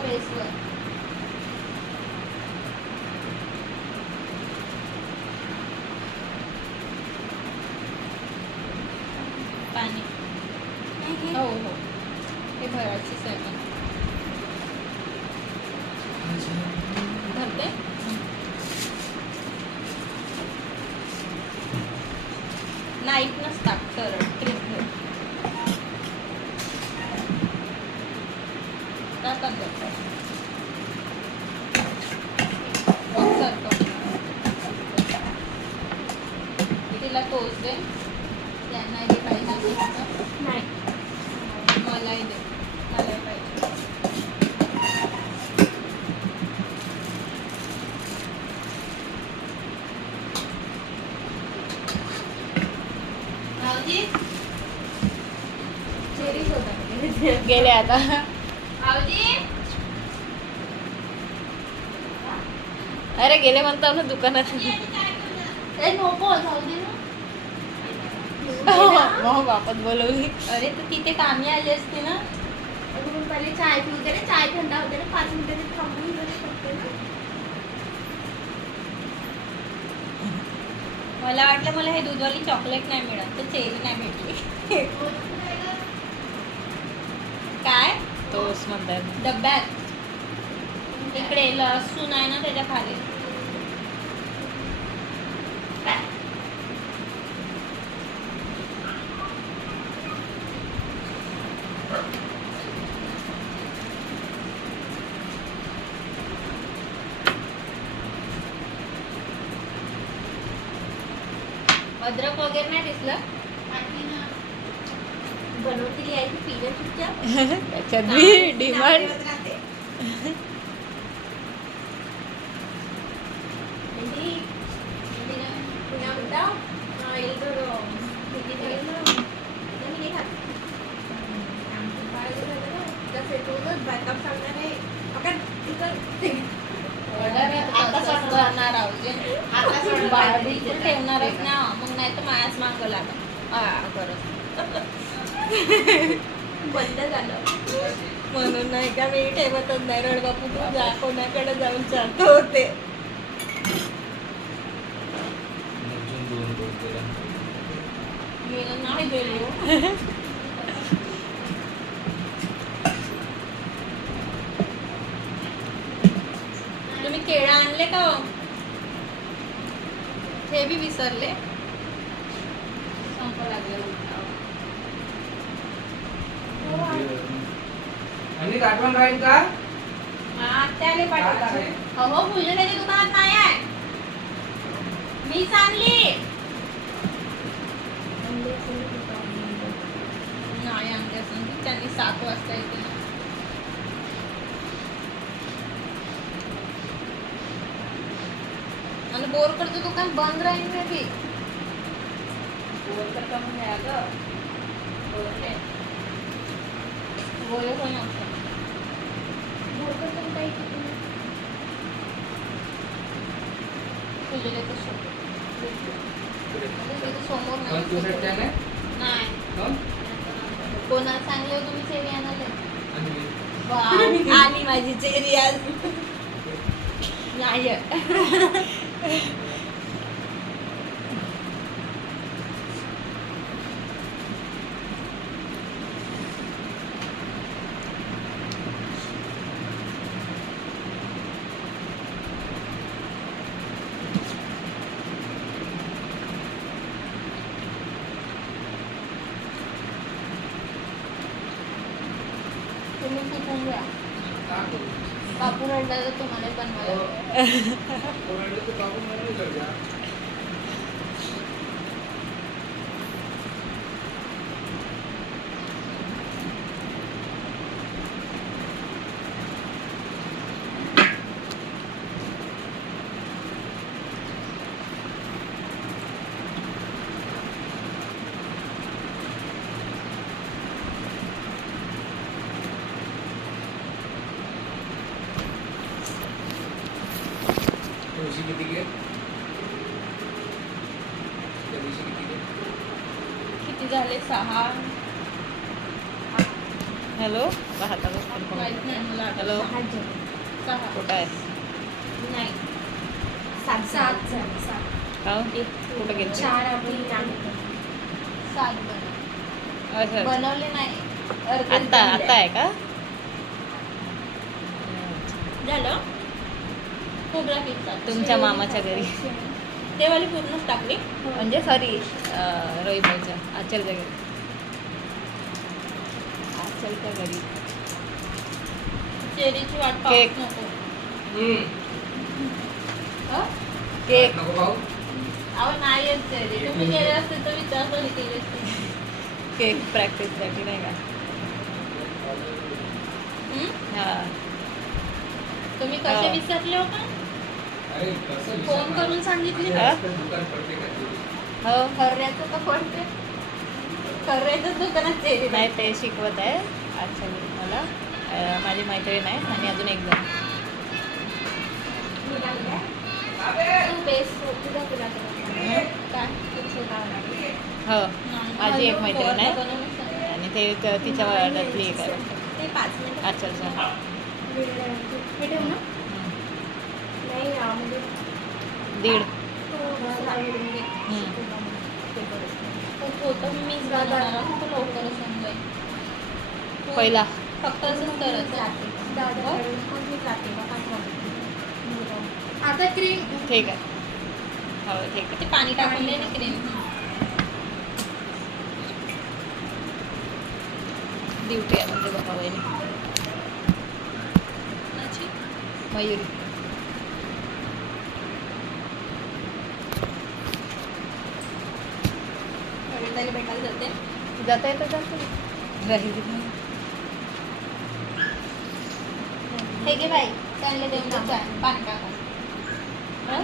बेसवर. पाणी. हो हो, हे भरायचीच आहे मला. भरते. नाईट नसतात तर ट्रिप तिला तोच दे. त्यांना दे पाहिजे नाही. मलाही दे. मलाही पाहिजे. भाऊजी चेरीज होता गेले आता. भाऊजी अरे गेले म्हणतो ना दुकानात. ए नको जाऊ दे ना. मग वापस बोलवली. अरे तर तिथे कामी आली असते ना. अजून पहिले चाय पिऊ दे रे, चाय थंडा होते ना, 5 मिनिटं ते थांबून जरी शकते ना. मला वाटलं मला हे दूधवाली चॉकलेट नाही मिळत तर चेरी नाही भेटली. काय तोच म्हणतात. डब्यात इकडे लसूण आहे ना त्याच्या खाली. अद्रक वगैरे नाही दिसलं. बनवलेली आहे ती पिण्याच्या त्याच्यात बी डिमांड. करणार आहोत बाळबीचं ठेवणार आहेत ना, मग नाही तर मायाच मागं लागत. बरं बंद झालं म्हणून नाही का मी ठेवतच नाही. रडबापू तू जा, कोणाकडे जाऊन चालतो होते. मी नाही गेलो. तुम्ही केळं आणले का हो? हे बी विसरले. संप लागलं. आणि आठवण राहील का? त्याने पाठवलं. हो पूजा त्याच्या दुकानात नाही आहे. मीच आणली. नाही आणली असं त्यांनी 7 वाजता येते. आणि बोरकडचं दुकान बंद राहील मे बी. बोरकड का म्हणजे अगं बोले कोणी असतं. समोर पण तू नाही. सट्ट्याने? नाही कोण? कोणाला सांगले हो तुम्ही चेरी आणाले? आणि मी. वाव, आली माझी चेरी आज. नाही तुम्ही शिकून घ्या. का करू? कापून आणला तर तुम्हाला बनवायला हो. लागेल. कोणाला तर कापून बनवून जाऊया. तुळशी किती घे? त्या दिवशी किती घे? किती झाले? 6. हॅलो हातातच फोन माहित नाही मला आता. हॅलो 6 जण. 6. कुठं आहे नाही 7 झाले 7. का कुठं गेलं 4 आपण आम्ही. 7 बनव. अच्छा बनवले नाही. अर्धे आत्ता बनले. आता आहे का झालं खोबरा किती तुमच्या मामाच्या घरी ते वाली पूर्णच टाकली. म्हणजे सॉरी रविबाईच्या आचलच्या घरी आचलच्या घरी चेरीची वाट केक. पाहू नको. केक नको भाऊ. अहो नाही येत चेरी. तुम्ही केले असते तर विचार कधी केले असते. केक प्रॅक्टिससाठी नाही का हां तुम्ही कसे विसरले हो का? अरे कसं फोन करून सांगितले हा? दुकान पडते का ते? हो खर्याचं तर कोणते खर्याच्याच दुकानात चेरी नाही ते शिकवत आहे अच्छा मला माझी मैत्रीण आहे आणि अजून एक जण तू बेस तुझा तुला काय हो नाही. माझी एक मैत्रीण आहे बनवून सांग. आणि ते तिच्या वाड्यातली एक आहे ते 5 मिनिट आचलच्या हे ठेवू ना नाही म्हणजे 1.5 खूप होतं मीच बनवणार आहे. खूप लवकरच होऊन जाईल. पहिला फक्त असंच करायचं. आता क्रीम ठीक आहे हो ठीक आहे ते पाणी टाकून दे ना क्रीम. ड्युटी आहे म्हणजे बघा वहिनी कोणाची? मयुरी कविताला भेटायला जाते. जाता येतं जातं हे घे बाई त्यांना देऊन दे चाय पाणी टाकून. हं?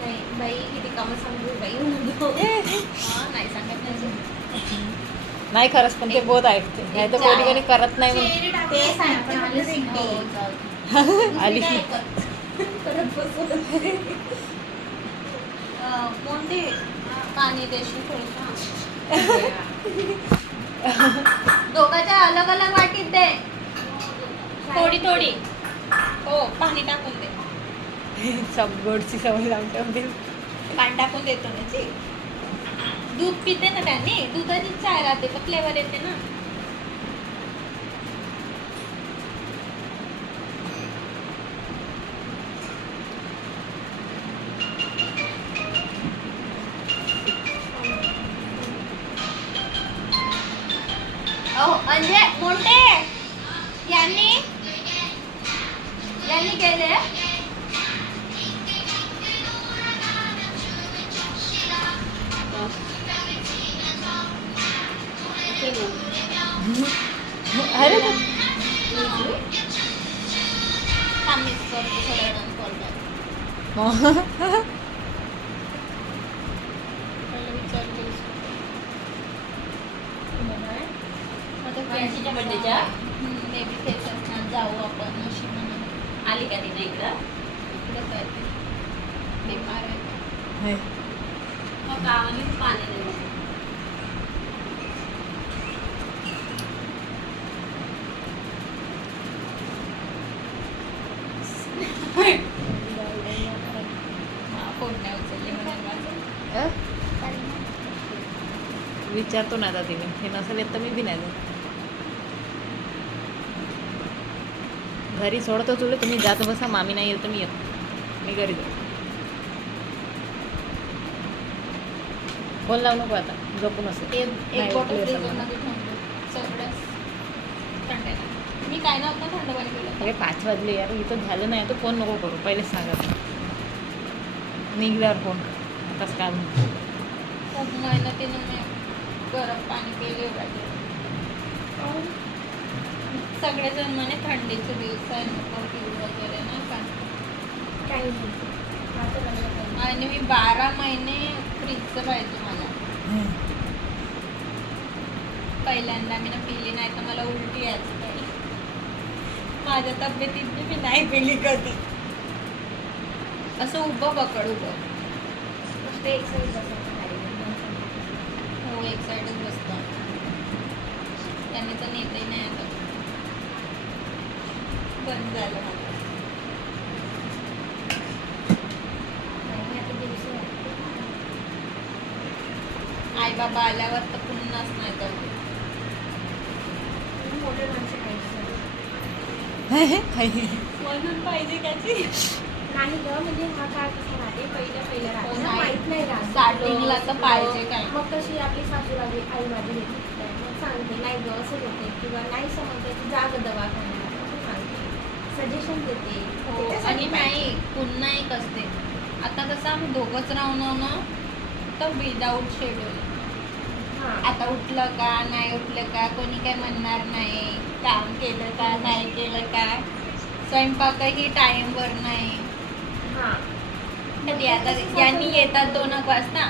नाही बाई किती कामं सांगू बाई हा, नाही सांगत नाही. नाही खरंच पण ते बोध ऐकते नाही तर कोणी कोणी करत नाही म्हणून ते सांग पण आलीच नाही. हो, जाऊ. आली काय ऐकत? परत बसवलं. कोणते पाणी देशील थोडंसं. दोघांच्या अलग अलग वाटीत दे. थोडी थोडी हो पाणी टाकून दे. सब गोडची सवय लावते म्हणजे पाणी टाकून देतो ना ची. दूध पिते ना त्यांनी दुधाची चाय राहते तर फ्लेवर येते ना. अहो म्हणजे मोठे यांनी केले. अरे थांब मीच करते थोड्या वेळानं call back. पहिलं विचारलं आता वंशीच्या birthday-च्या? मे बी तेच असणार. जाऊ आपण अशी म्हणून आली का तिने इकडं इकडेच आहे ती. बेकार आहे. हे. मग गावाने पाणी नाही हा, फोन नाही उचलले म्हणून माझं. अ? विचारतो ना आता तिने हे नसेल येत तर मी बी नाही जात. घरी सोडतो तुला तुम्ही जात बसा मामी नाही येत तर मी येतो मी घरी जातो. फोन लावू नको आता झोपून असेल एक बॉटल फ्रीजरमध्ये ठेवून सगळं थंड आहे. मी काय नव्हतं थंड पाणी पिलं. अरे 5 वाजले यार इथं झालं नाही तो फोन नको करू पहिलेच सांगा निघल्यावर फोन आताच काय म्हणतो. खूप मेहनतीनं मी गरम पाणी पिले पाहिजे. सगळेजण म्हणे थंडीचे दिवस आहे नको पिऊ वगैरे नाही का. काही नाही माझं लग्न आणि मी 12 महिने फ्रीजचं पाहिजे मला. पहिल्यांदा मी ना पिली नाही तर मला उलटी यायची काही. माझ्या तब्येतीत मी नाही पिली कधी. असं उभं पकड उभं. फक्त एक साईड बसायचं खाली. हो एक साईडच बसतं. त्यांनी तर नेतही नाही आता, बंद झालं माझं. नाही, आता दिवस वाटते. आई बाबा आल्यावर तर पुन्हाच नाही तर मोठे माणसं पाहिजे. म्हणून पाहिजे त्याची. नाही ग, म्हणजे हा काळ कसा राहते, पहिलं हो, राहते ना, नाही. माहित नाही राहत. Starting-ला तर पाहिजे काय. मग कशी आपली सासू आई माझी घेतली मग सांगते नाही ग असं होते, किंवा नाही समजते की जा ग दवाखान्यात असं सांगते, सजेशन देते. हो, त्याच्यासाठी आणि पाहिजे. नाही पुन्हा एक असते, आता कसं आम्ही दोघंच राहून ना, तर विदाऊट शेड्यूल. हां. आता उठलं का नाही उठलं का कोणी काय म्हणणार नाही, काम केलं का नाही केलं का, स्वयंपाकही टाईमवर नाही. हां. कधी आता यांनी येतात 2 वाजता,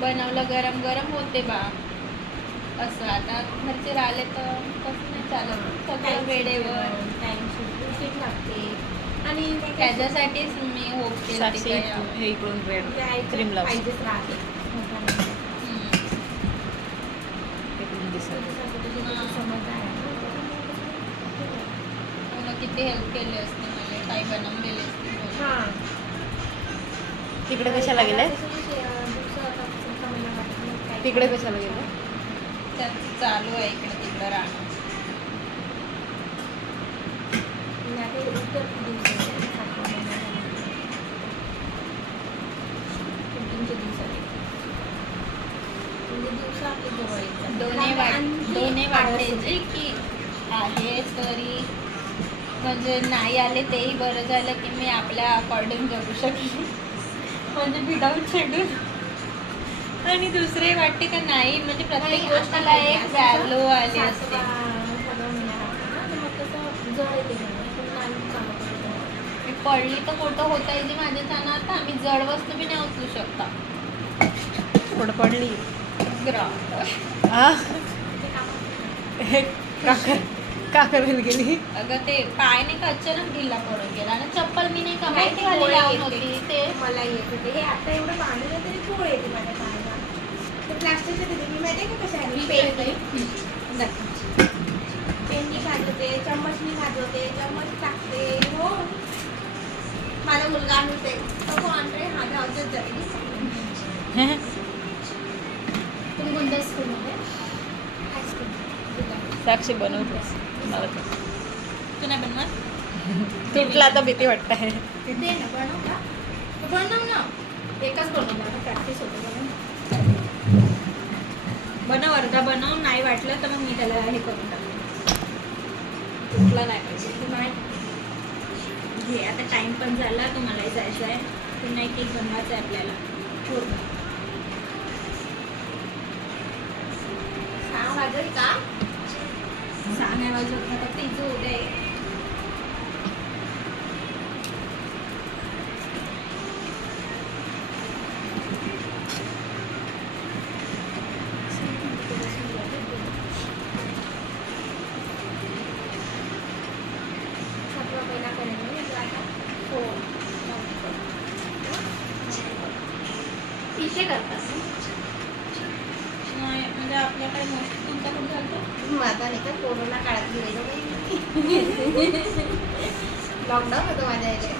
बनवलं गरम गरम होते बा असं. आता घरचे राहिले तर कसं नाही चालत, सगळं वेळेवर. टाइम लागते. आणि ते कसं- त्याच्यासाठीच मी होप साक्षी केलं हे इकडून रेड म्हणजे आईचं क्रीम लावून पाहिजेच राहते. इकडून दिसत समजदार आहे ना. किती हेल्प केली असते मला, काही बनवून दिले असते मला. हां. तिकडे कशाला गेले? तिकडे तिकडे कशाला गेले? त्यांचं चालू आहे इकडे तिकडं राहणं. दोन्ही वाटते जे की आहे तरी, म्हणजे नाही आले तेही बरं झालं की मी आपल्या अकॉर्डिंग जगू शकले, म्हणजे विदाऊट शेड्यूल. आणि दुसरे वाटते का नाही, म्हणजे प्रत्येक गोष्टीला एक व्हॅल्यू आली असते. मी पडली तर मोठं होता येईल माझ्या त्यानं, आता आम्ही जड वस्तू बी नाही उचलू शकता. पुढं पडली ग्राउंड हा काकर गेली. अगं ते पाय नाही का अचानक ढिला पडून गेला, आणि चप्पल मी नाही का माहिती मोठी वाली गोळे लावून येते. होती ते. मला येत होते हे, आता एवढं बांधलं तरी गोळ येते माझ्या पायाला. ते प्लास्टिकचे देते मी, माहिती आहे का कशा आहे पेननी खाजवते, चम्मचनी खाजवते, चम्मच टाकते. हो, माझा मुलगा आणते तो आणते माझ्या औषध जाते. तुम्ही कोणत्या स्कूलमध्ये? हायस्कूल. साक्षी बनवतेस मला तर तू नाही बनवत? तुटला तर भीती वाटत आहे. ते ना बनव का? बनव ना, एकच बनवणार प्रॅक्टिस होते बनव. बनव अर्धा बनव, नाही वाटलं तर मग मी त्याला हे करून टाकते. तुटला नाही पाहिजे. नाही. घे आता, टाइम पण झाला, तुम्हालाही जायचं आहे, पुन्हा एक बनवायचं आहे आपल्याला पूर्ण. 6 वाजल का? 6 नाही वाजत ना, फक्त इथं उद्या आहे. सगळं पहिला करेन मी आता. हो, इथे करतात नाही म्हणजे आपल्याकडे मोस्ट तुमच्याकडे झालं. माझा नाही का कोरोना काळात गेलेलो लॉकडाऊन होतं माझ्या इथे,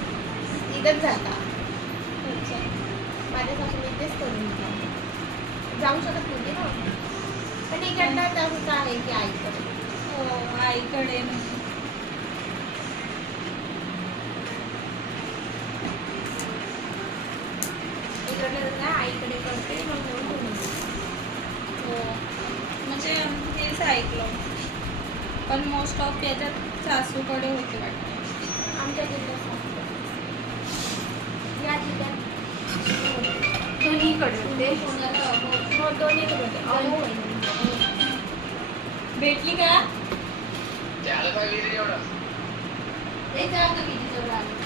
इथंच झाला. माझ्या सासून इथेच करून दिला. जाऊ शकत नव्हती ना, पण इकडनं तसंच आहे की आईकडे. हो, आईकडे इकडनं जसं आईकडे करते मग येऊन घेऊन हो, म्हणजे हेच ऐकलं, पण मोस्ट ऑफ याच्यात सासूकडे होते वाटतं. आमच्या जिल्ह्यात या जिल्ह्यात दोन्हीकडे होते. हो, दोन्हीकडे होते. अहो, भेटली का? त्याला काय गेली एवढं ते जा का विधीजवळ आले.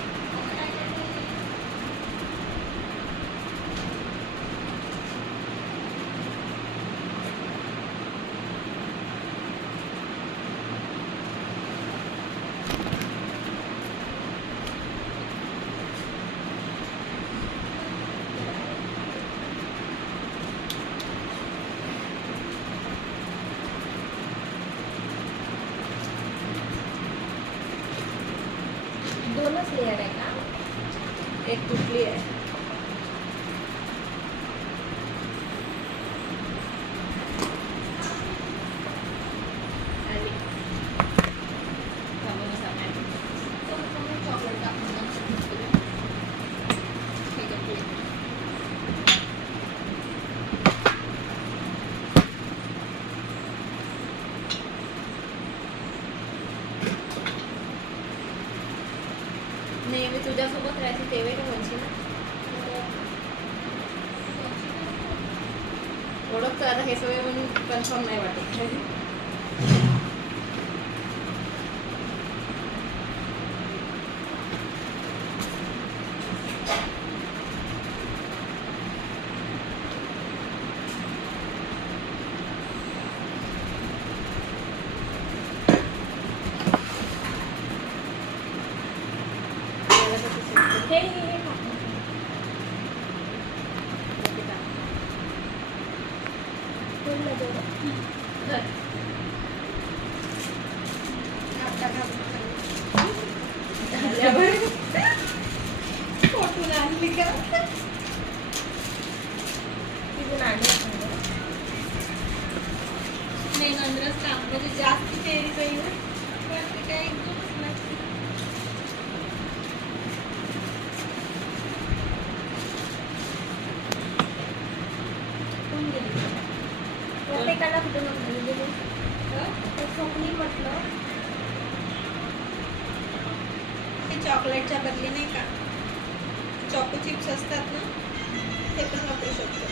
सेव आहे का म्हणशी ना ओळखतो आता हे सवय म्हणून कन्फर्म नाही वाटत. हे फोटून आणली का तिथून आणली नाही नंतरच काम म्हणजे जास्त तेरी चाहिए पण ते काय एकदमच लागते. कोण गेली प्रत्येकाला कुठे गेली स्वप्नी म्हटलं ते चॉकलेटच्या बदली नाही का चॉको चिप्स असतात ना ते पण वापरू शकतो.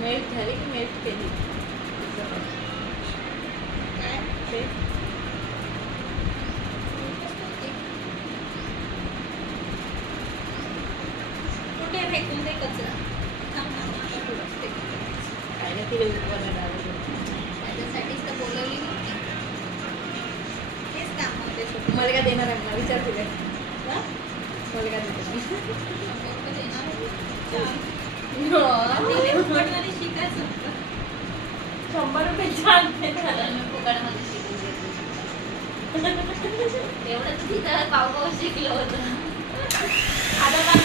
मेल्ट झाली की मेल्ट केली काय ते कुठे फेकून दे कचरा काय नाही तिला उपवायला त्याच्यासाठीच तर बोलवली नव्हती. तेच काम होते मला काय देणार आहे मला विचार तुला मला काय देणार तिने फुकटमध्ये शिकायचं होतं. 100 रुपये चालते फुकटमध्ये शिकून घेतलं. एवढं तिथं पाव शिकलं होतं. आता काय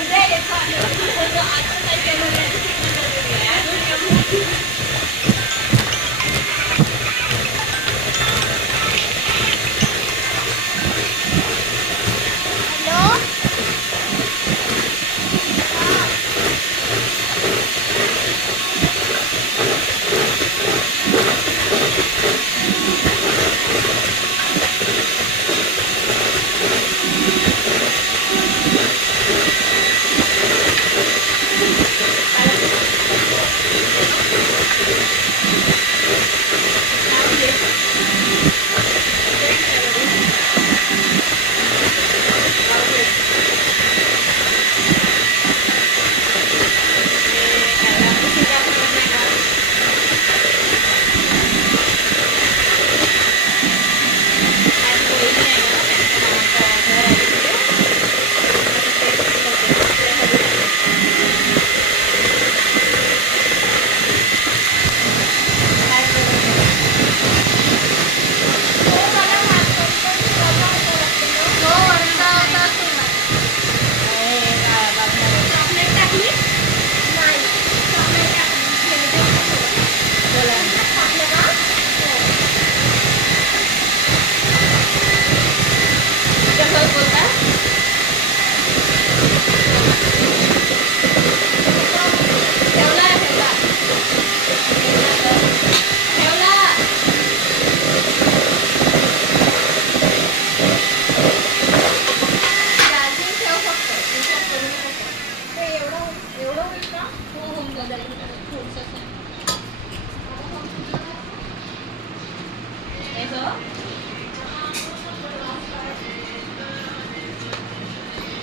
उद्या येतो आता काय केलं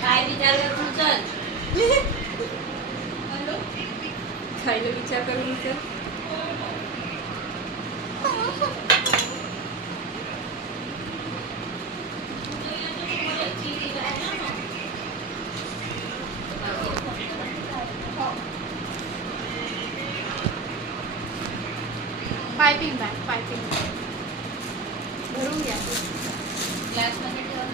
काय विचार करून चल. खायला विचार करून विचार पायपिंग बॅग पायपिंग भरून घ्या ग्लासमध्ये ठेवा.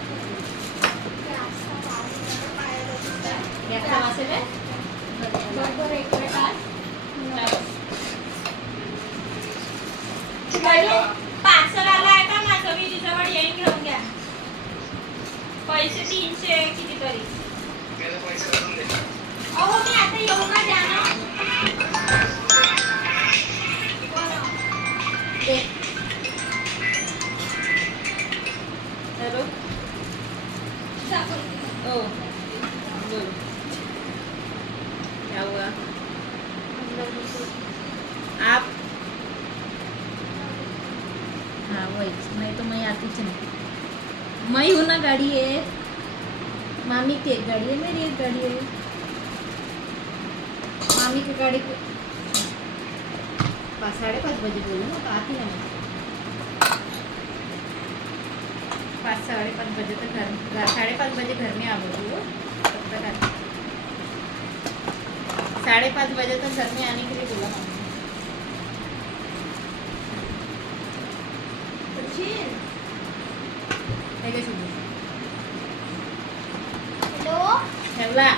बरोबर एक वेळ पार्सल आला आहे का माझं मी तिच्यावर येईन घेऊन. पैसे 300 कितीतरी. त्याला पैसे भरून दे. अहो मी आता येऊ का द्या ना. हॅलो ओ बोल क्या हुआ आप हाँ वही नहीं तो मैं आती थी मैं हूँ ना गाड़ी है मामी की एक गाड़ी है मेरी एक गाड़ी है मामी की गाड़ी को 5:30 बजे बोलो ना तो आती है मैं 5-5:30 बजे तक घर 5:30 बजे घर में आ गई हो तब तक आती 5:30 बजे तक घर में आने के लिए बोला मम्मी है क्या सुनो हॅलो. ठेवला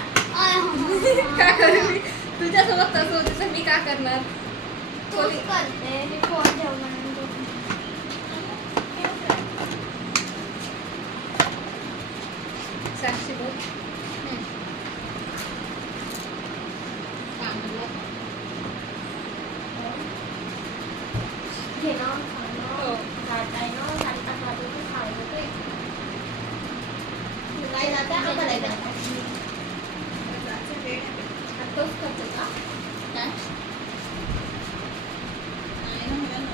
काय करू मी तुझ्यासोबत तसं होतं तर मी काय करणार तूच करते मी फोन ठेव म्हणून. साक्षी बोल घे ना खाणं. जाताय ना 7:30 वाजेपर्यंत खायला ते. नाही जाता आता नाही जाता. आत्ताच करते का काय नाही ना मला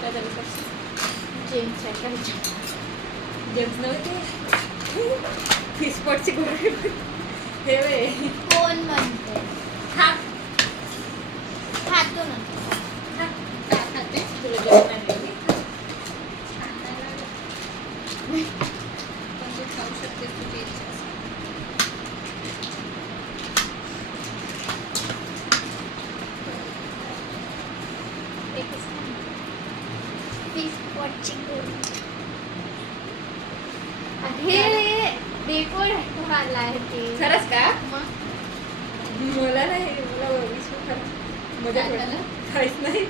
काय झालं साक्षी जेम्स आहे का जेम्स नव्हते फिशपॉटची गोळी हे वे कोण म्हणते खा खातो ना. खा काय खाते तुला जेवण आणलं मी पण तू खाऊ शकतेस तुझी इच्छा असेल. फिश पॉटची गोळी. हे बेकोड आला आहे ते. खरंच का मग मला नाही मला विश्वास खरं मजा काय पडला झालं? काहीच नाही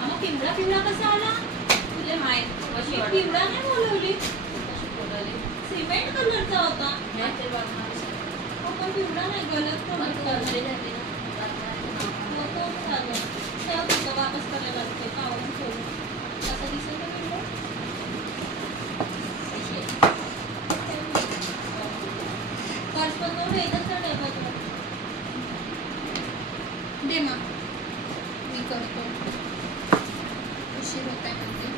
आम्हा पिवळा पिवळा कसा आला तुला माहित कशी वाटली? पिवळा नाही बोलवली कशी बोलाली सिमेंट कलरचा होता हे? हो, पण पिवळा नाही गलत वापस करायला लागते कावून ठेवून असं दिसत पिवळा पर्स पण नव्हतं येतच का डब्यात दे मग मी करतो उशीर होत आहे म्हणजे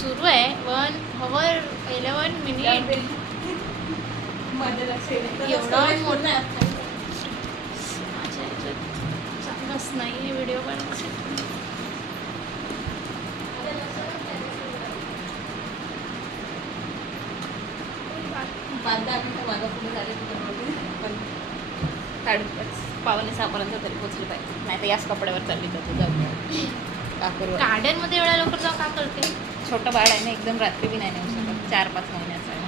सुरू आहे 1 hour 11 minute मध्ये लक्ष एवढा मोठा माझ्या ह्याच्यात चांगलाच नाही आहे व्हिडिओ बनवायसाठी पाच 10 मिनिटं माझा पुढे झाले पण काढून 5:45 तरी पोचली पाहिजे नाही तर याच कपड्यावर चालली तर तू जाऊ का करू गार्डनमध्ये एवढ्या लवकर जाऊ का करते छोटं बाळ आहे ना एकदम रात्री बी नाही नेऊ शकत 4-5 महिन्याचं आहे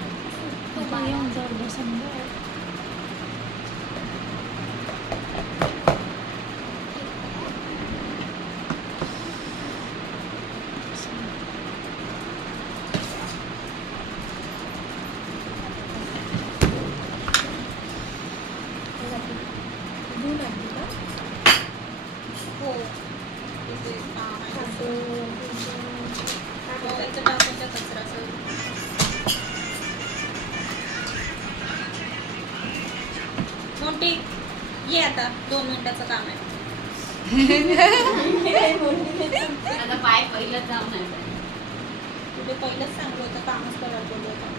तू येऊन जाऊ समजा धुवून आणली का हो तिथे मोबाईलचं टाकायचा कचरा असेल मोठी ये आता 2 मिनिटाचं काम आहे आता पाय पहिलं जाऊ नाही तुझे पहिलंच सांगलं होतं कामच करायला बोललो होतं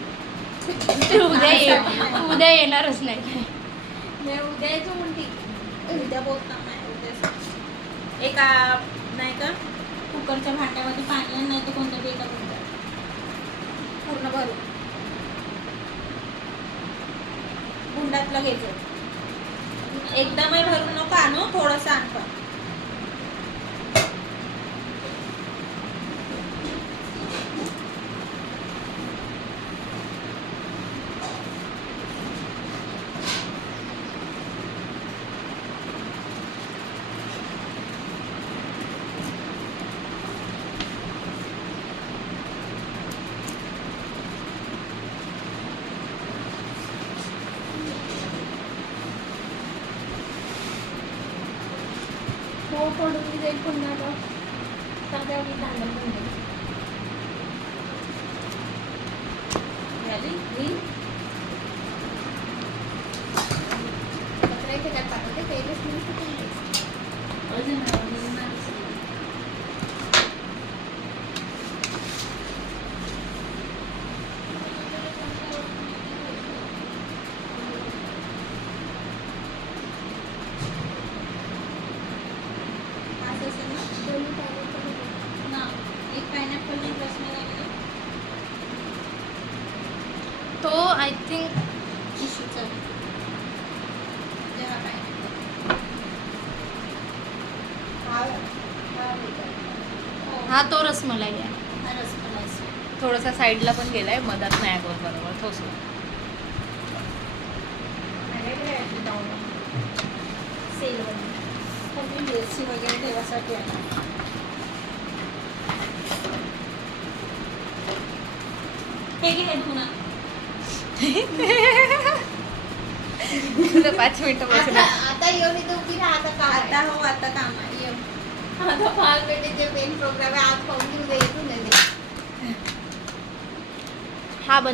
उद्या येणारच नाही. मी उद्या येतो म्हणते उद्या बोलता नाही उद्या एका नाही का कुकरच्या भांड्यामध्ये पाणी आणि नाही तर कोणत्या बी एका भांड्यात पूर्ण भरून गुंडातलं घ्यायचं. एकदमही भरून नको आणू, थोडंसं आण पण. हो पडून जाईल पुन्हा तो सगळ्या मी तांदूळ बनवेल. झाली? पत्राच्या काय पाठवते पहिलेच नाही तर अजून अजून नाही. असं असेल ना? दोन्ही पाहिजे ना, एक पायनॅपल नाही रसमलाई आहे. तो आय थिंक इशूचा म्हणजे हा pineapple. हो, हा तो रसमलाई आहे. हा रसमलाई आहे. थोडासा साईडला पण गेलाय, मधात नाही गोल बरोबर ठोसला. सेलमध्ये पण BSC वगैरे ठेवासाठी आहे. हे घे हे पुन्हा. तुझं 5 मिनिटं बसून आता येऊन इथं उभी राहा आता काय आता हो, आता काम आहे. ये. आता फार पेटीचे पेन प्रोग्राम आहे आज पाहून उद्या येतो नाही हा बंद